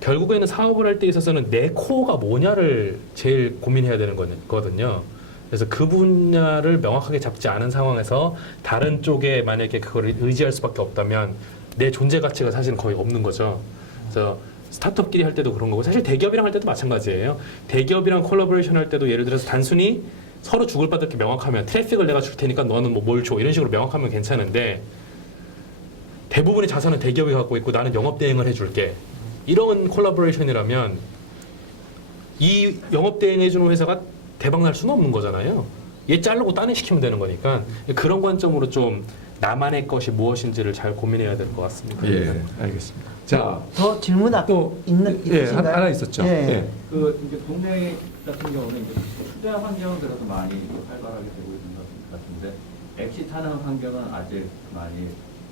결국에는 사업을 할 때 있어서는 내 코어가 뭐냐를 제일 고민해야 되는 거거든요. 그래서 그 분야를 명확하게 잡지 않은 상황에서 다른 쪽에 만약에 그걸 의지할 수밖에 없다면 내 존재 가치가 사실은 거의 없는 거죠. 그래서 스타트업끼리 할 때도 그런 거고 사실 대기업이랑 할 때도 마찬가지예요. 대기업이랑 콜라보레이션 할 때도 예를 들어서 단순히 서로 주고받을 게 명확하면 트래픽을 내가 줄 테니까 너는 뭐 뭘 줘 이런 식으로 명확하면 괜찮은데 대부분의 자산은 대기업이 갖고 있고 나는 영업 대행을 해줄게 이런 콜라보레이션이라면 이 영업 대행해주는 회사가 대박 날 수는 없는 거잖아요. 얘 자르고 딴 애 시키면 되는 거니까 그런 관점으로 좀 나만의 것이 무엇인지를 잘 고민해야 될 것 같습니다. 알겠습니다. 자, 더 질문 또 있으신가요? 하나 있었죠. 그 이제 국내 같은 경우는 이제 투자 환경은 그래도 많이 활발하게 되고 있는 것 같은데 엑시트하는 환경은 아직 많이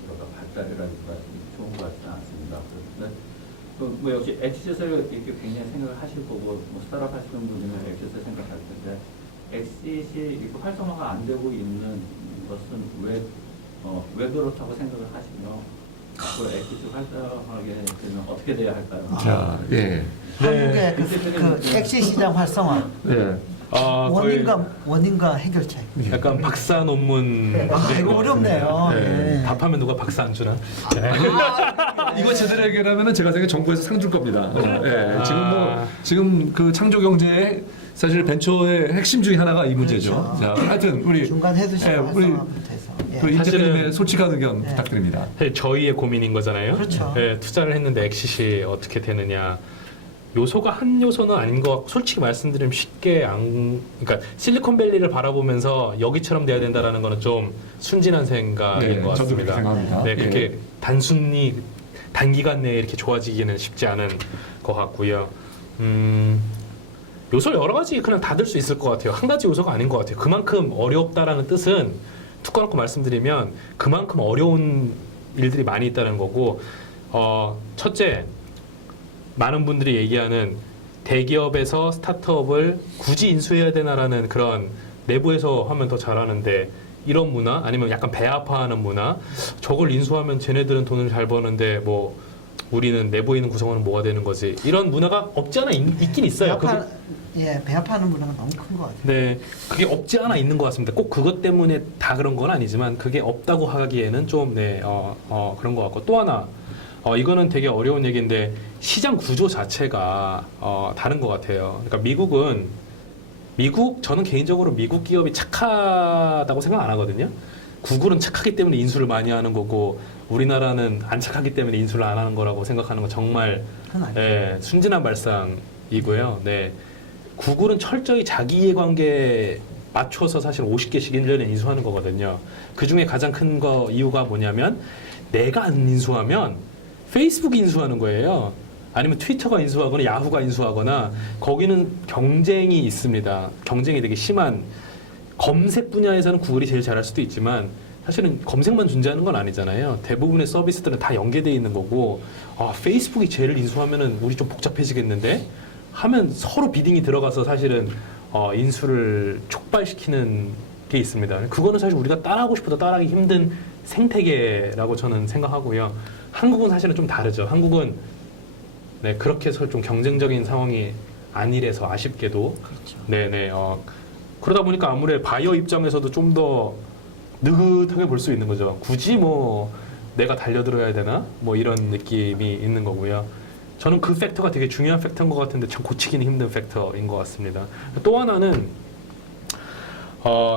발달이라든가 좋은 것 같지는 않습니다. 그런데 뭐 역시 엑시트를 이렇게 굉장히 생각을 하실 거고 뭐 스타트업 하시는 분들은 엑시트 생각할 텐데 엑시트이 이렇게 활성화가 안 되고 있는 것은 왜 그렇다고 생각을 하시며 앞으로 엑시트 활성화하게 되면 어떻게 돼야 할까요? 자, 한국의 그 엑시 시장 활성화 원인과 해결책. 약간 박사 논문 이거 어렵네요. 답하면 누가 박사 안 주나? 이거 제대로 해결하면은 제가 생각에 정부에서 상 줄 겁니다. 지금 그 창조 경제의 사실 벤처의 핵심 중에 하나가 이 문제죠. 그렇죠. 자, 하여튼 우리 중간 헤드시장 우리 활성화부터 해서. 그 임 사실은- 대표님의 솔직한 의견 부탁드립니다. 사실 저희의 고민인 거잖아요. 그렇죠. 투자를 했는데 엑시시 어떻게 되느냐. 요소가 한 요소는 아닌 것 같고 솔직히 말씀드리면 그러니까 실리콘밸리를 바라보면서 여기처럼 돼야 된다라는 거는 좀 순진한 생각인 것 저도 그렇게 같습니다. 생각합니다. 그렇게 단순히 단기간 내에 이렇게 좋아지기는 쉽지 않은 것 같고요. 요소 여러 가지 그냥 다 들 수 있을 것 같아요. 한 가지 요소가 아닌 것 같아요. 그만큼 어렵다라는 뜻은 툭 까놓고 말씀드리면 그만큼 어려운 일들이 많이 있다는 거고 첫째 많은 분들이 얘기하는 대기업에서 스타트업을 굳이 인수해야 되나라는 그런 내부에서 하면 더 잘하는데 이런 문화 아니면 약간 배아파하는 문화 저걸 인수하면 쟤네들은 돈을 잘 버는데 뭐 우리는 내부에 있는 구성원은 뭐가 되는 거지 이런 문화가 없지 않아 있긴 있어요. 그게 배합하는 문화가 너무 큰 것 같아요. 네, 그게 없지 않아 있는 것 같습니다. 꼭 그것 때문에 다 그런 건 아니지만 그게 없다고 하기에는 좀 그런 것 같고 또 하나 이거는 되게 어려운 얘기인데 시장 구조 자체가 다른 것 같아요. 그러니까 저는 개인적으로 미국 기업이 착하다고 생각 안 하거든요. 구글은 착하기 때문에 인수를 많이 하는 거고 우리나라는 안 착하기 때문에 인수를 안 하는 거라고 생각하는 건 정말 그건 아니죠. 순진한 발상이고요. 네. 구글은 철저히 자기 이해관계에 맞춰서 사실 50개씩 1년에 인수하는 거거든요. 그 중에 가장 큰 이유가 뭐냐면 내가 안 인수하면 페이스북이 인수하는 거예요. 아니면 트위터가 인수하거나 야후가 인수하거나 거기는 경쟁이 있습니다. 경쟁이 되게 심한 검색 분야에서는 구글이 제일 잘할 수도 있지만 사실은 검색만 존재하는 건 아니잖아요. 대부분의 서비스들은 다 연계되어 있는 거고 페이스북이 제일 인수하면은 우리 좀 복잡해지겠는데 하면 서로 비딩이 들어가서 사실은 인수를 촉발시키는 게 있습니다. 그거는 사실 우리가 따라하고 싶어도 따라하기 힘든 생태계라고 저는 생각하고요. 한국은 사실은 좀 다르죠. 한국은 그렇게 해서 좀 경쟁적인 상황이 아니래서 아쉽게도 그렇죠. 그러다 보니까 아무래도 바이어 입장에서도 좀 더 느긋하게 볼 수 있는 거죠. 굳이 뭐 내가 달려들어야 되나 뭐 이런 느낌이 있는 거고요. 저는 그 팩터가 되게 중요한 팩터인 것 같은데 참 고치기는 힘든 팩터인 것 같습니다. 또 하나는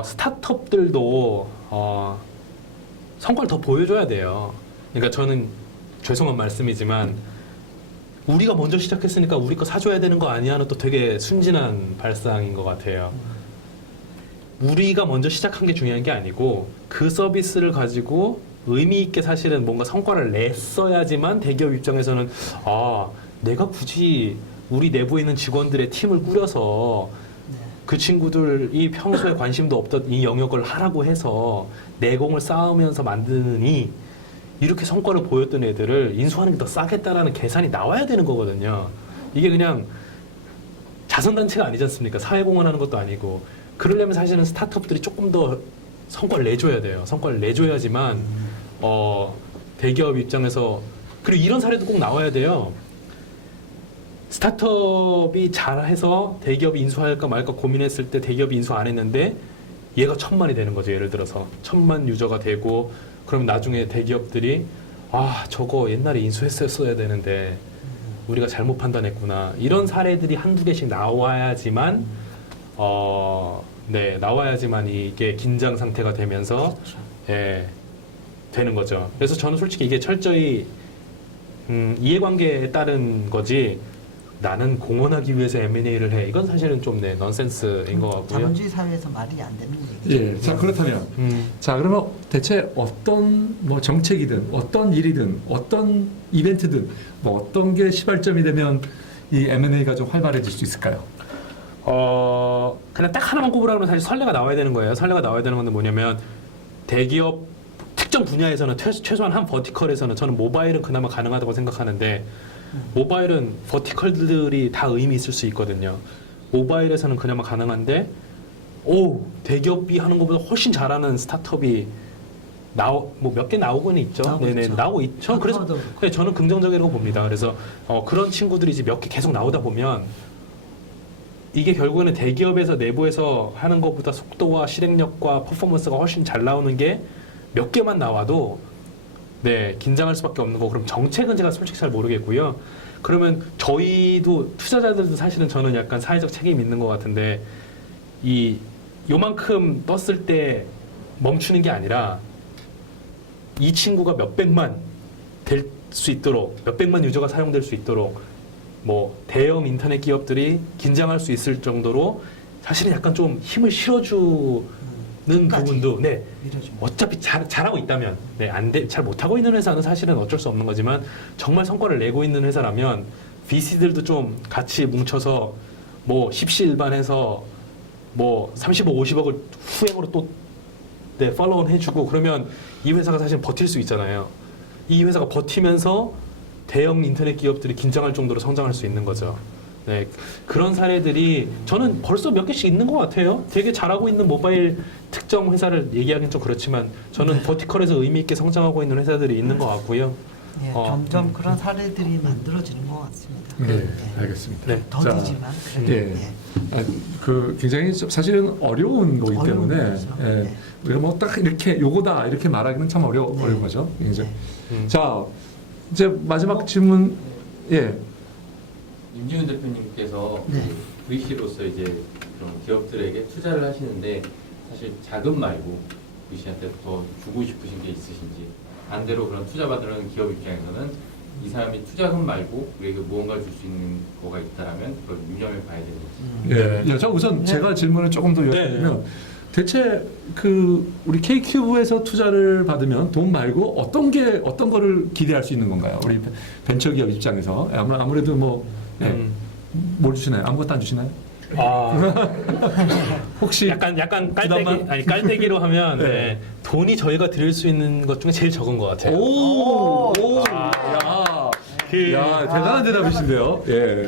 스타트업들도 성과를 더 보여줘야 돼요. 그러니까 저는 죄송한 말씀이지만 우리가 먼저 시작했으니까 우리 거 사줘야 되는 거 아니야는 또 되게 순진한 발상인 것 같아요. 우리가 먼저 시작한 게 중요한 게 아니고 그 서비스를 가지고 의미 있게 사실은 뭔가 성과를 냈어야지만 대기업 입장에서는 내가 굳이 우리 내부에 있는 직원들의 팀을 꾸려서 그 친구들이 평소에 관심도 없던 이 영역을 하라고 해서 내공을 쌓으면서 만드느니 이렇게 성과를 보였던 애들을 인수하는 게 더 싸겠다라는 계산이 나와야 되는 거거든요. 이게 그냥 자선단체가 아니지 않습니까? 사회공헌 하는 것도 아니고. 그러려면 사실은 스타트업들이 조금 더 성과를 내줘야 돼요. 성과를 내줘야지만 대기업 입장에서 그리고 이런 사례도 꼭 나와야 돼요. 스타트업이 잘해서 대기업이 인수할까 말까 고민했을 때 대기업이 인수 안 했는데 얘가 1000만이 되는 거죠. 예를 들어서 1000만 유저가 되고 그럼 나중에 대기업들이 저거 옛날에 인수했었어야 되는데 우리가 잘못 판단했구나. 이런 사례들이 한두 개씩 나와야지만 나와야지만 이게 긴장 상태가 되면서 되는 거죠. 그래서 저는 솔직히 이게 철저히 이해관계에 따른 거지 나는 공헌하기 위해서 M&A를 해. 이건 사실은 좀 넌센스인 것 같고요. 자본주의 사회에서 말이 안 되는 얘기죠. 예, 자 그렇다면 자 그러면 대체 어떤 뭐 정책이든 어떤 일이든 어떤 이벤트든 뭐 어떤 게 시발점이 되면 이 M&A가 좀 활발해질 수 있을까요? 그냥 딱 하나만 꼽으라면 사실 선례가 나와야 되는 거예요. 선례가 나와야 되는 건데 뭐냐면 대기업 특정 분야에서는 최소한 한 버티컬에서는 저는 모바일은 그나마 가능하다고 생각하는데 모바일은 버티컬들이 다 의미 있을 수 있거든요. 모바일에서는 그나마 가능한데 대기업이 하는 것보다 훨씬 잘하는 스타트업이 몇 개 나오고는 있죠. 나오고 있죠. 그래서 저는 긍정적이라고 봅니다. 그래서 그런 친구들이 이제 몇 개 계속 나오다 보면 이게 결국에는 대기업에서 내부에서 하는 것보다 속도와 실행력과 퍼포먼스가 훨씬 잘 나오는 게 몇 개만 나와도 긴장할 수밖에 없는 거. 그럼 정책은 제가 솔직히 잘 모르겠고요. 그러면 저희도 투자자들도 사실은 저는 약간 사회적 책임이 있는 것 같은데 요만큼 떴을 때 멈추는 게 아니라 이 친구가 몇백만 될 수 있도록 몇백만 유저가 사용될 수 있도록 뭐 대형 인터넷 기업들이 긴장할 수 있을 정도로 사실은 약간 좀 힘을 실어주는 부분도 어차피 잘하고 있다면 잘 못하고 있는 회사는 사실은 어쩔 수 없는 거지만 정말 성과를 내고 있는 회사라면 VC들도 좀 같이 뭉쳐서 뭐 십시일반해서 뭐 30억 50억을 후행으로 또 팔로우는 해주고 그러면 이 회사가 사실 버틸 수 있잖아요. 이 회사가 버티면서 대형 인터넷 기업들이 긴장할 정도로 성장할 수 있는 거죠. 그런 사례들이 저는 벌써 몇 개씩 있는 것 같아요. 되게 잘하고 있는 모바일 특정 회사를 얘기하기는 좀 그렇지만 저는 버티컬에서 의미 있게 성장하고 있는 회사들이 있는 것 같고요. 예, 점점 그런 사례들이 만들어지는 것 같습니다. 네, 알겠습니다. 네. 더디지만 그래도 예. 그 굉장히 사실은 어려운 거기 어려운 때문에 거죠. 예. 네. 우리가 뭐 딱 이렇게 요거다 이렇게 말하기는 참 어려운 거죠. 굉장히. 음. 자, 이제 마지막 질문. 예. 임지훈 대표님께서 네. VC로서 이제 그런 기업들에게 투자를 하시는데 사실 자금 말고 VC한테 더 주고 싶으신 게 있으신지, 반대로 그런 투자 받으려는 기업 입장에서는 이 사람이 투자금 말고 우리에게 무언가를 줄 수 있는 거가 있다라면 그걸 유념해 봐야 되는지. 예. 자, 우선 제가 질문을 조금 더 여쭤보면 대체 그 우리 K큐브에서 투자를 받으면 돈 말고 어떤 거를 기대할 수 있는 건가요? 우리 벤처기업 입장에서 아무래도 뭐 뭘 주시나요? 아무것도 안 주시나요? 혹시 약간 깔때기로 하면 네. 네, 돈이 저희가 드릴 수 있는 것 중에 제일 적은 것 같아요. 오, 그- 야, 대단한 대답이신데요. 예.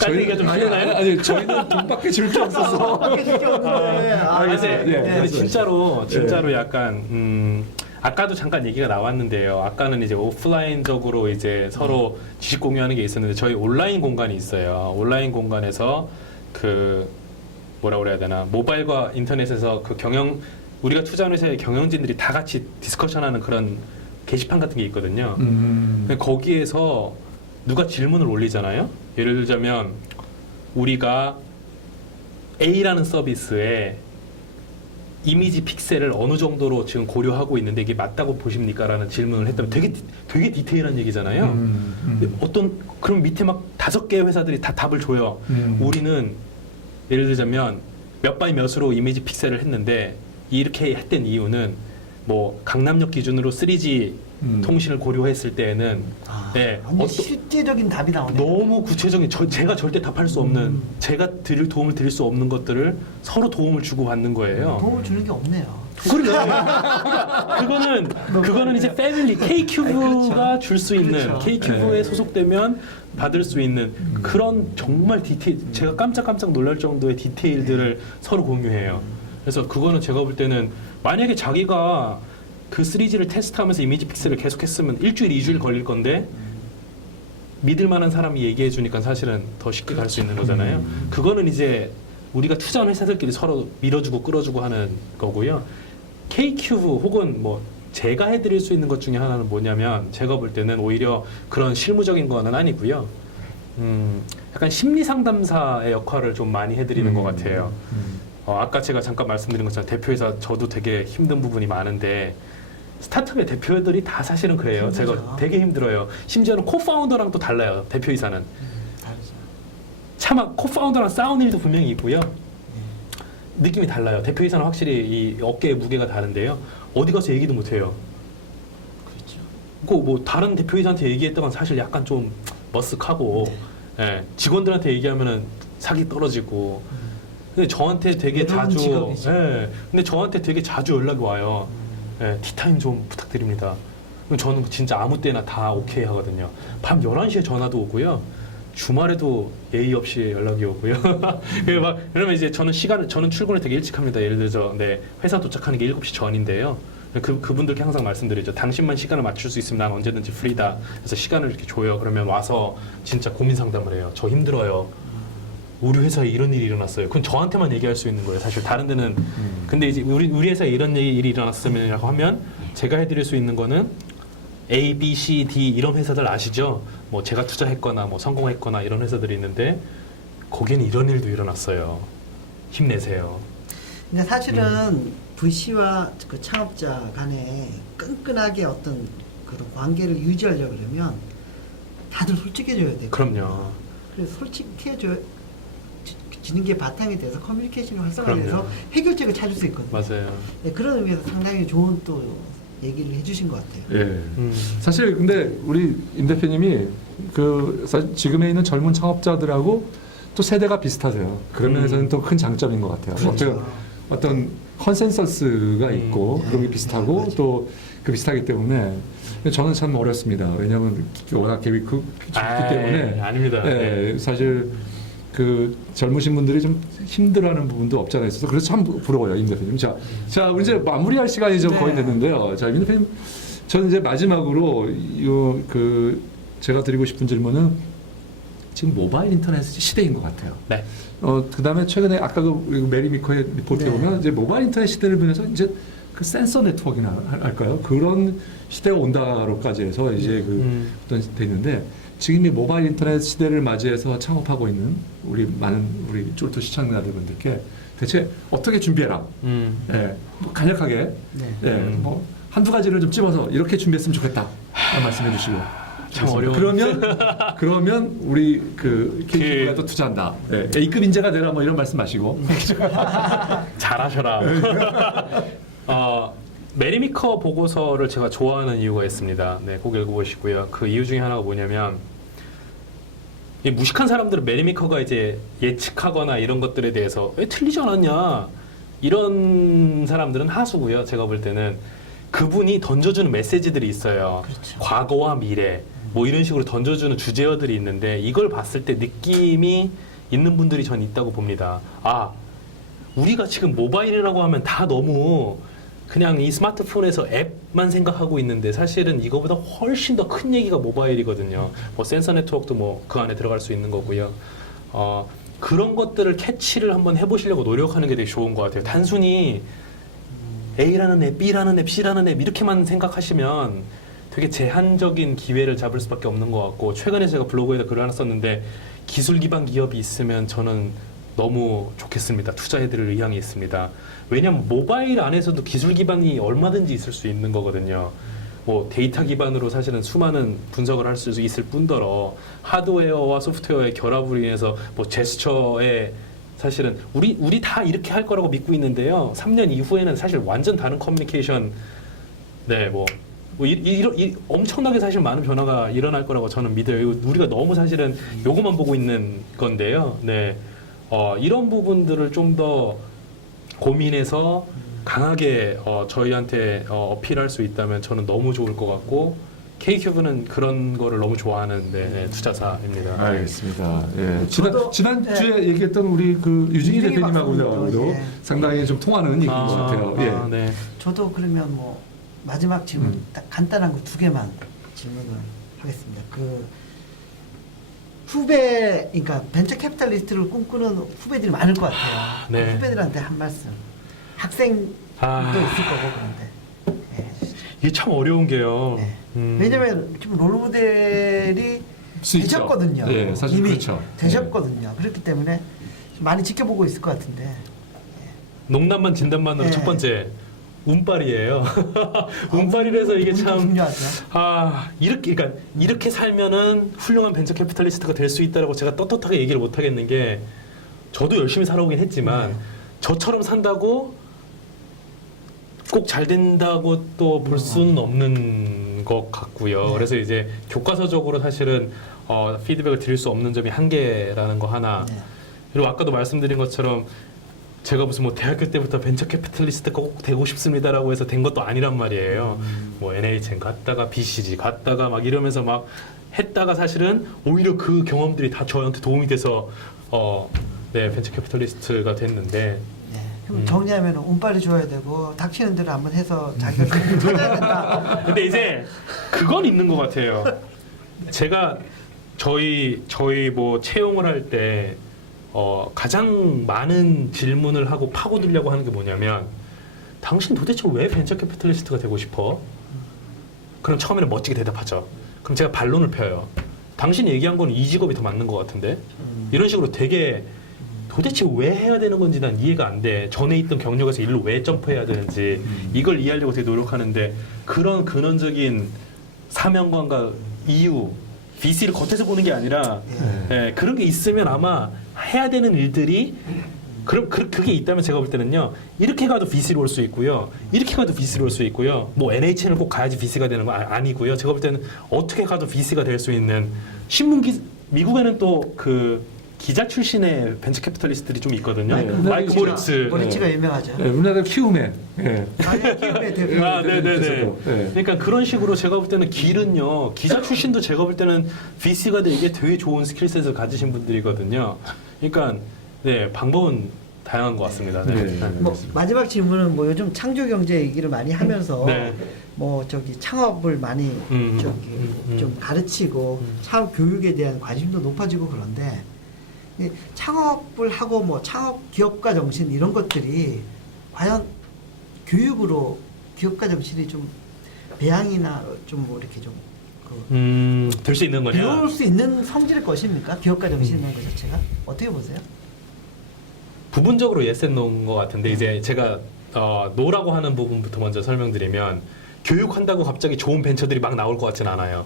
깔때기가 좀 심하나요? 아니, 저희는 돈밖에 줄 게 없어서. 근데, 네, 근데 말씀하시죠. 진짜로 약간 아까도 잠깐 얘기가 나왔는데요. 아까는 이제 오프라인적으로 이제 서로 지식 공유하는 게 있었는데 저희 온라인 공간이 있어요. 온라인 공간에서 그 뭐라 그래야 되나 모바일과 인터넷에서 그 우리가 투자하는 회사의 경영진들이 다 같이 디스커션하는 그런 게시판 같은 게 있거든요. 근데 거기에서 누가 질문을 올리잖아요. 예를 들자면 우리가 A라는 서비스에 이미지 픽셀을 어느 정도로 지금 고려하고 있는데 이게 맞다고 보십니까? 라는 질문을 했다면 되게 디테일한 얘기잖아요. 근데 그럼 밑에 막 5개의 회사들이 다 답을 줘요. 우리는 예를 들자면 몇 바이 몇으로 이미지 픽셀을 했는데 이렇게 했던 이유는 뭐 강남역 기준으로 3G 통신을 고려했을 때에는 네, 실제적인 답이 나오네요. 너무 구체적인 제가 절대 답할 수 없는 제가 도움을 드릴 수 없는 것들을 서로 도움을 주고 받는 거예요. 도움을 주는 게 없네요. 그러니까 그거는 이제 패밀리 K큐브가 줄 수 있는 그렇죠. K큐브에 소속되면 받을 수 있는 그런 정말 제가 깜짝 놀랄 정도의 디테일들을 서로 공유해요. 그래서 그거는 제가 볼 때는 만약에 자기가 그 3G를 테스트하면서 이미지 픽셀을 계속했으면 일주일, 2주일 걸릴 건데 믿을 만한 사람이 얘기해 주니까 사실은 더 쉽게 갈 수 있는 거잖아요. 그거는 이제 우리가 투자하는 회사들끼리 서로 밀어주고 끌어주고 하는 거고요. K큐브 혹은 뭐 제가 해드릴 수 있는 것 중에 하나는 뭐냐면 제가 볼 때는 오히려 그런 실무적인 거는 아니고요. 약간 심리 상담사의 역할을 좀 많이 해드리는 것 같아요. 아까 제가 잠깐 말씀드린 것처럼 대표회사 저도 되게 힘든 부분이 많은데 스타트업의 대표들이 다 사실은 그래요. 힘들죠. 제가 되게 힘들어요. 심지어는 코파운더랑 또 달라요. 대표이사는. 다르죠. 차마 코파운더랑 싸우는 일도 분명히 있고요. 느낌이 달라요. 대표이사는 확실히 이 어깨의 무게가 다른데요. 어디 가서 얘기도 못해요. 그렇죠. 뭐 다른 대표이사한테 얘기했다간 사실 약간 좀 머쓱하고 예, 직원들한테 얘기하면은 사기 떨어지고 근데 저한테 되게 외로운 자주 직업이죠. 예, 근데 저한테 되게 자주 연락이 와요. 예, 티타임 좀 부탁드립니다. 그럼 저는 진짜 아무 때나 다 오케이 하거든요. 밤 11시에 전화도 오고요. 주말에도 예의 없이 연락이 오고요. 그러면 이제 저는 출근을 되게 일찍 합니다. 예를 들어서 회사 도착하는 게 7시 전인데요. 그분들께 항상 말씀드리죠. 당신만 시간을 맞출 수 있으면 난 언제든지 프리다. 그래서 시간을 이렇게 줘요. 그러면 와서 진짜 고민 상담을 해요. 저 힘들어요. 우리 회사에 이런 일이 일어났어요. 그건 저한테만 얘기할 수 있는 거예요. 사실 다른 데는. 근데 이제 우리 회사에 이런 일이 일어났으면이라고 하면 제가 해드릴 수 있는 거는 A, B, C, D 이런 회사들 아시죠? 뭐 제가 투자했거나 뭐 성공했거나 이런 회사들이 있는데 거기는 이런 일도 일어났어요. 힘내세요. 근데 사실은 VC와 그 창업자 간에 끈끈하게 어떤 그런 관계를 유지하려고 그러면 다들 솔직해져야 돼요. 그럼요. 그래서 솔직해지는 게 바탕이 돼서 커뮤니케이션이 활성화돼서 그럼요. 해결책을 찾을 수 있거든요. 맞아요. 네, 그런 의미에서 상당히 좋은 또 얘기를 해주신 것 같아요. 예. 사실 근데 우리 임 대표님이 사실 지금에 있는 젊은 창업자들하고 또 세대가 비슷하세요. 그런 면에서는 또 큰 장점인 것 같아요. 그렇죠. 어떤 컨센서스가 있고 그런 게 비슷하고 맞아요. 또 그 비슷하기 때문에 저는 참 어렵습니다. 왜냐하면 워낙 갭이 깊기 때문에 아닙니다. 예, 사실 그 젊으신 분들이 좀 힘들어하는 부분도 없잖아요. 그래서 참 부러워요, 임 대표님. 자, 우리 이제 마무리할 시간이 좀 거의 됐는데요. 자, 임 대표님, 저는 이제 마지막으로 그 제가 드리고 싶은 질문은 지금 모바일 인터넷 시대인 것 같아요. 네. 그다음에 최근에 아까 그 메리 미커의 리포트에 네. 보면 이제 모바일 인터넷 시대를 보면서 이제 그 센서 네트워크나 할까요? 그런 시대가 온다로까지 해서 이제 그 어떤 돼 있는데 지금 이 모바일 인터넷 시대를 맞이해서 창업하고 있는 우리 많은 우리 쫄토 시청자분들께 대체 어떻게 준비해라? 예, 뭐 간략하게 네. 예, 뭐 한두 가지를 좀 찝어서 이렇게 준비했으면 좋겠다. 말씀해 주시고. 참 어려운. 그러면 우리 그 KTV가 또 투자한다. 예, A급 인재가 되라 뭐 이런 말씀 마시고. 잘하셔라. 메리미커 보고서를 제가 좋아하는 이유가 있습니다. 네, 꼭 읽어보시고요. 그 이유 중에 하나가 뭐냐면 이 무식한 사람들은 메리미커가 이제 예측하거나 이런 것들에 대해서 왜 틀리지 않았냐 이런 사람들은 하수고요. 제가 볼 때는 그분이 던져주는 메시지들이 있어요. 그렇죠. 과거와 미래 뭐 이런 식으로 던져주는 주제어들이 있는데 이걸 봤을 때 느낌이 있는 분들이 전 있다고 봅니다. 아, 우리가 지금 모바일이라고 하면 다 너무 그냥 이 스마트폰에서 앱만 생각하고 있는데 사실은 이거보다 훨씬 더 큰 얘기가 모바일이거든요. 뭐 센서 네트워크도 뭐 그 안에 들어갈 수 있는 거고요. 그런 것들을 캐치를 한번 해보시려고 노력하는 게 되게 좋은 것 같아요. 단순히 A라는 앱, B라는 앱, C라는 앱 이렇게만 생각하시면 되게 제한적인 기회를 잡을 수밖에 없는 것 같고 최근에 제가 블로그에다 글을 하나 썼는데 기술 기반 기업이 있으면 저는 너무 좋겠습니다. 투자해드릴 의향이 있습니다. 왜냐하면 모바일 안에서도 기술 기반이 얼마든지 있을 수 있는 거거든요. 뭐 데이터 기반으로 사실은 수많은 분석을 할 수 있을 뿐더러 하드웨어와 소프트웨어의 결합으로 인해서 뭐 제스처에 사실은 우리 다 이렇게 할 거라고 믿고 있는데요. 3년 이후에는 사실 완전 다른 커뮤니케이션 엄청나게 사실 많은 변화가 일어날 거라고 저는 믿어요. 우리가 너무 사실은 요것만 보고 있는 건데요. 네. 이런 부분들을 좀 더 고민해서 강하게 저희한테 어필할 수 있다면 저는 너무 좋을 것 같고 K큐브는 그런 거를 너무 좋아하는 투자사입니다. 알겠습니다. 예. 저도, 지난주에 얘기했던 우리 그 유진희 유진희 대표님하고도 박사님도, 예. 상당히 좀 통하는 얘기인 것 같아요. 예. 네. 저도 그러면 뭐 마지막 질문 딱 간단한 거 2개만 질문을 하겠습니다. 그 후배, 그러니까 벤처 캐피탈리스트를 꿈꾸는 후배들이 많을 것 같아요. 네. 그 후배들한테 한 말씀. 학생도 있을 거고 그런데. 예. 이게 참 어려운 게요. 네. 왜냐면 지금 롤모델이 수 있죠. 되셨거든요. 예, 사실 이미 그렇죠. 되셨거든요. 그렇기 때문에 많이 지켜보고 있을 것 같은데. 농담만 진담만으로 네. 첫 번째 운빨이에요. 운빨이라서 이게 운도 참 중요하죠. 이렇게 살면은 훌륭한 벤처 캐피탈리스트가 될 수 있다라고 제가 떳떳하게 얘기를 못 하겠는 게 저도 열심히 살아오긴 했지만 저처럼 산다고 꼭 잘 된다고 또 볼 수는 없는 것 같고요. 네. 그래서 이제 교과서적으로 사실은 피드백을 드릴 수 없는 점이 한계라는 거 하나. 네. 그리고 아까도 말씀드린 것처럼 제가 무슨 뭐 대학교 때부터 벤처 캐피탈리스트가 꼭 되고 싶습니다라고 해서 된 것도 아니란 말이에요. 뭐 NHN 갔다가 BCG 갔다가 막 이러면서 막 했다가 사실은 오히려 그 경험들이 다 저한테 도움이 돼서 벤처 캐피탈리스트가 됐는데 네. 그럼 정리하면 운빨이 좋아야 되고 닥치는 대로 한번 해서 자기가 찾아야 된다. 근데 이제 그건 있는 것 같아요. 제가 저희 뭐 채용을 할 때 가장 많은 질문을 하고 파고들려고 하는 게 뭐냐면 당신 도대체 왜 벤처 캐피탈리스트가 되고 싶어? 그럼 처음에는 멋지게 대답하죠. 그럼 제가 반론을 펴요. 당신이 얘기한 거는 이 직업이 더 맞는 것 같은데? 이런 식으로 되게 도대체 왜 해야 되는 건지 난 이해가 안 돼. 전에 있던 경력에서 일로 왜 점프해야 되는지 이걸 이해하려고 되게 노력하는데 그런 근원적인 사명감과 이유, VC를 겉에서 보는 게 아니라 그런 게 있으면 아마 해야 되는 일들이 그게 있다면 제가 볼 때는요. 이렇게 가도 VC로 올 수 있고요. 이렇게 가도 VC로 올 수 있고요. 뭐 NHN을 꼭 가야지 VC가 되는 거 아니고요. 제가 볼 때는 어떻게 가도 VC가 될 수 있는 미국에는 또 그 기자 출신의 벤처 캐피탈리스트들이 좀 있거든요. 네. 마이크 모리츠. 모리츠가 유명하죠. 네, 우리나라 키움에. 예. 키움의 대표. 네네네. 네. 그러니까 그런 식으로 제가 볼 때는 길은요. 기자 출신도 제가 볼 때는 VC가 되게 좋은 스킬셋을 가지신 분들이거든요. 그러니까 방법은 다양한 것 같습니다. 네. 네. 뭐 마지막 질문은 뭐 요즘 창조 경제 얘기를 많이 하면서 네. 뭐 저기 창업을 많이 좀 가르치고 창업 교육에 대한 관심도 높아지고 그런데 이 창업을 하고 뭐 창업 기업가 정신 이런 것들이 과연 교육으로 기업가 정신이 좀 배양이나 좀 뭐 이렇게 좀 될 수 있는 거냐? 배울 수 있는 성질의 것입니까? 기업가 정신이라는 것 자체가 어떻게 보세요? 부분적으로 예스 놓은 것 같은데 이제 제가 노라고 하는 부분부터 먼저 설명드리면 교육한다고 갑자기 좋은 벤처들이 막 나올 것 같지는 않아요.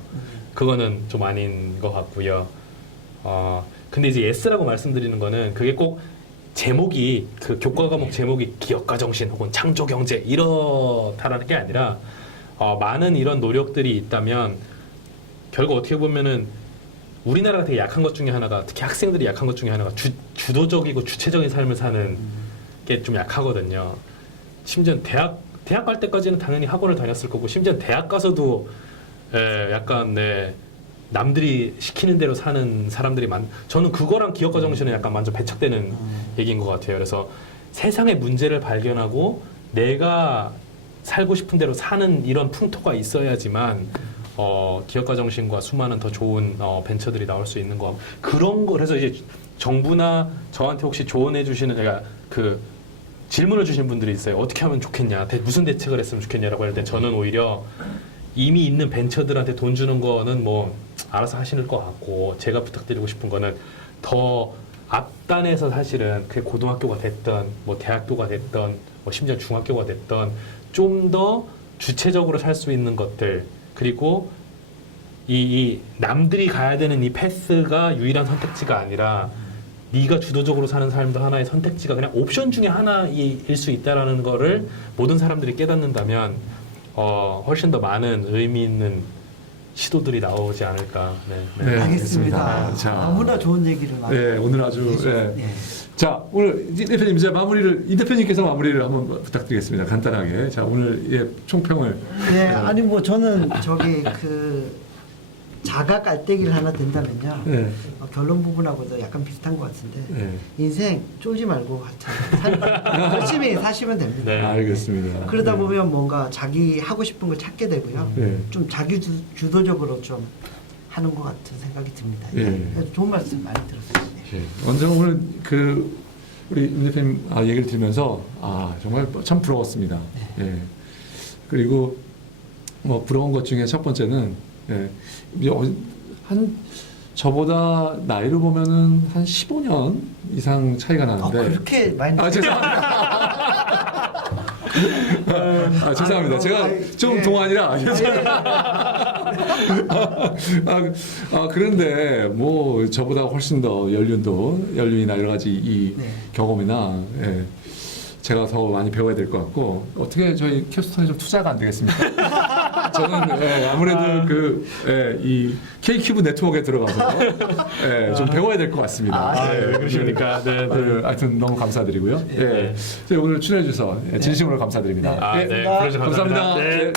그거는 좀 아닌 것 같고요. 근데 이제 예스라고 말씀드리는 거는 그게 꼭 제목이 그 교과 과목 제목이 기업가 정신 혹은 창조 경제 이렇다라는 게 아니라 많은 이런 노력들이 있다면 결국 어떻게 보면은 우리나라가 되게 약한 것 중에 하나가 특히 학생들이 약한 것 중에 하나가 주도적이고 주체적인 삶을 사는 게 좀 약하거든요. 심지어 대학 갈 때까지는 당연히 학원을 다녔을 거고 심지어 대학 가서도 약간 남들이 시키는 대로 사는 사람들이 저는 그거랑 기업가 정신은 약간 완전 배척되는 얘기인 것 같아요. 그래서 세상의 문제를 발견하고 내가 살고 싶은 대로 사는 이런 풍토가 있어야지만 기업가 정신과 수많은 더 좋은 벤처들이 나올 수 있는 거 그런 거 그래서 이제 정부나 저한테 혹시 조언해 주시는 제가 그 질문을 주신 분들이 있어요. 어떻게 하면 좋겠냐, 무슨 대책을 했으면 좋겠냐라고 할 때 저는 오히려 이미 있는 벤처들한테 돈 주는 거는 뭐 알아서 하시는 것 같고 제가 부탁드리고 싶은 거는 더 앞단에서 사실은 그게 고등학교가 됐던 뭐 대학교가 됐던 뭐 심지어 중학교가 됐던 좀 더 주체적으로 살 수 있는 것들 그리고 이 남들이 가야 되는 이 패스가 유일한 선택지가 아니라 네가 주도적으로 사는 삶도 하나의 선택지가 그냥 옵션 중에 하나일 수 있다라는 거를 모든 사람들이 깨닫는다면 훨씬 더 많은 의미 있는 시도들이 나오지 않을까. 네, 알겠습니다. 자, 너무나 좋은 얘기를 많이 네, 오늘 아주 해주셨- 네. 자, 오늘 이 대표님 이제 이 대표님께서 마무리를 한번 부탁드리겠습니다. 간단하게. 자, 오늘 총평을. 네, 아니 뭐 저는 저기 그 자가 깔때기를 하나 든다면요. 네. 결론 부분하고도 약간 비슷한 것 같은데 네. 인생 쫄지 말고 하여튼 열심히 사시면 됩니다. 네. 알겠습니다. 그러다 네. 보면 뭔가 자기 하고 싶은 걸 찾게 되고요. 네. 좀 자기 주도적으로 좀 하는 것 같은 생각이 듭니다. 네. 좋은 말씀 많이 들었어요. 네. 먼저 오늘 우리 임 대표님 얘기를 들으면서 정말 참 부러웠습니다. 예. 그리고 뭐 부러운 것 중에 첫 번째는 한 저보다 나이로 보면은 한 15년 이상 차이가 나는데. 그렇게 많이 죄송합니다. 죄송합니다. 제가 좀 예. 동안이라. 그런데 뭐 저보다 훨씬 더 연륜이나 여러 가지 이 네. 경험이나 제가 더 많이 배워야 될 것 같고 어떻게 저희 캡스톤에 좀 투자가 안 되겠습니까? 저는 아무래도 이 K큐브 네트워크에 들어가서 좀 배워야 될 것 같습니다. 왜 그러십니까? 네. 하여튼 너무 감사드리고요. 네. 오늘 출연해 주셔서 진심으로 감사드립니다. 네. 불러주셔서 감사합니다. 감사합니다. 네.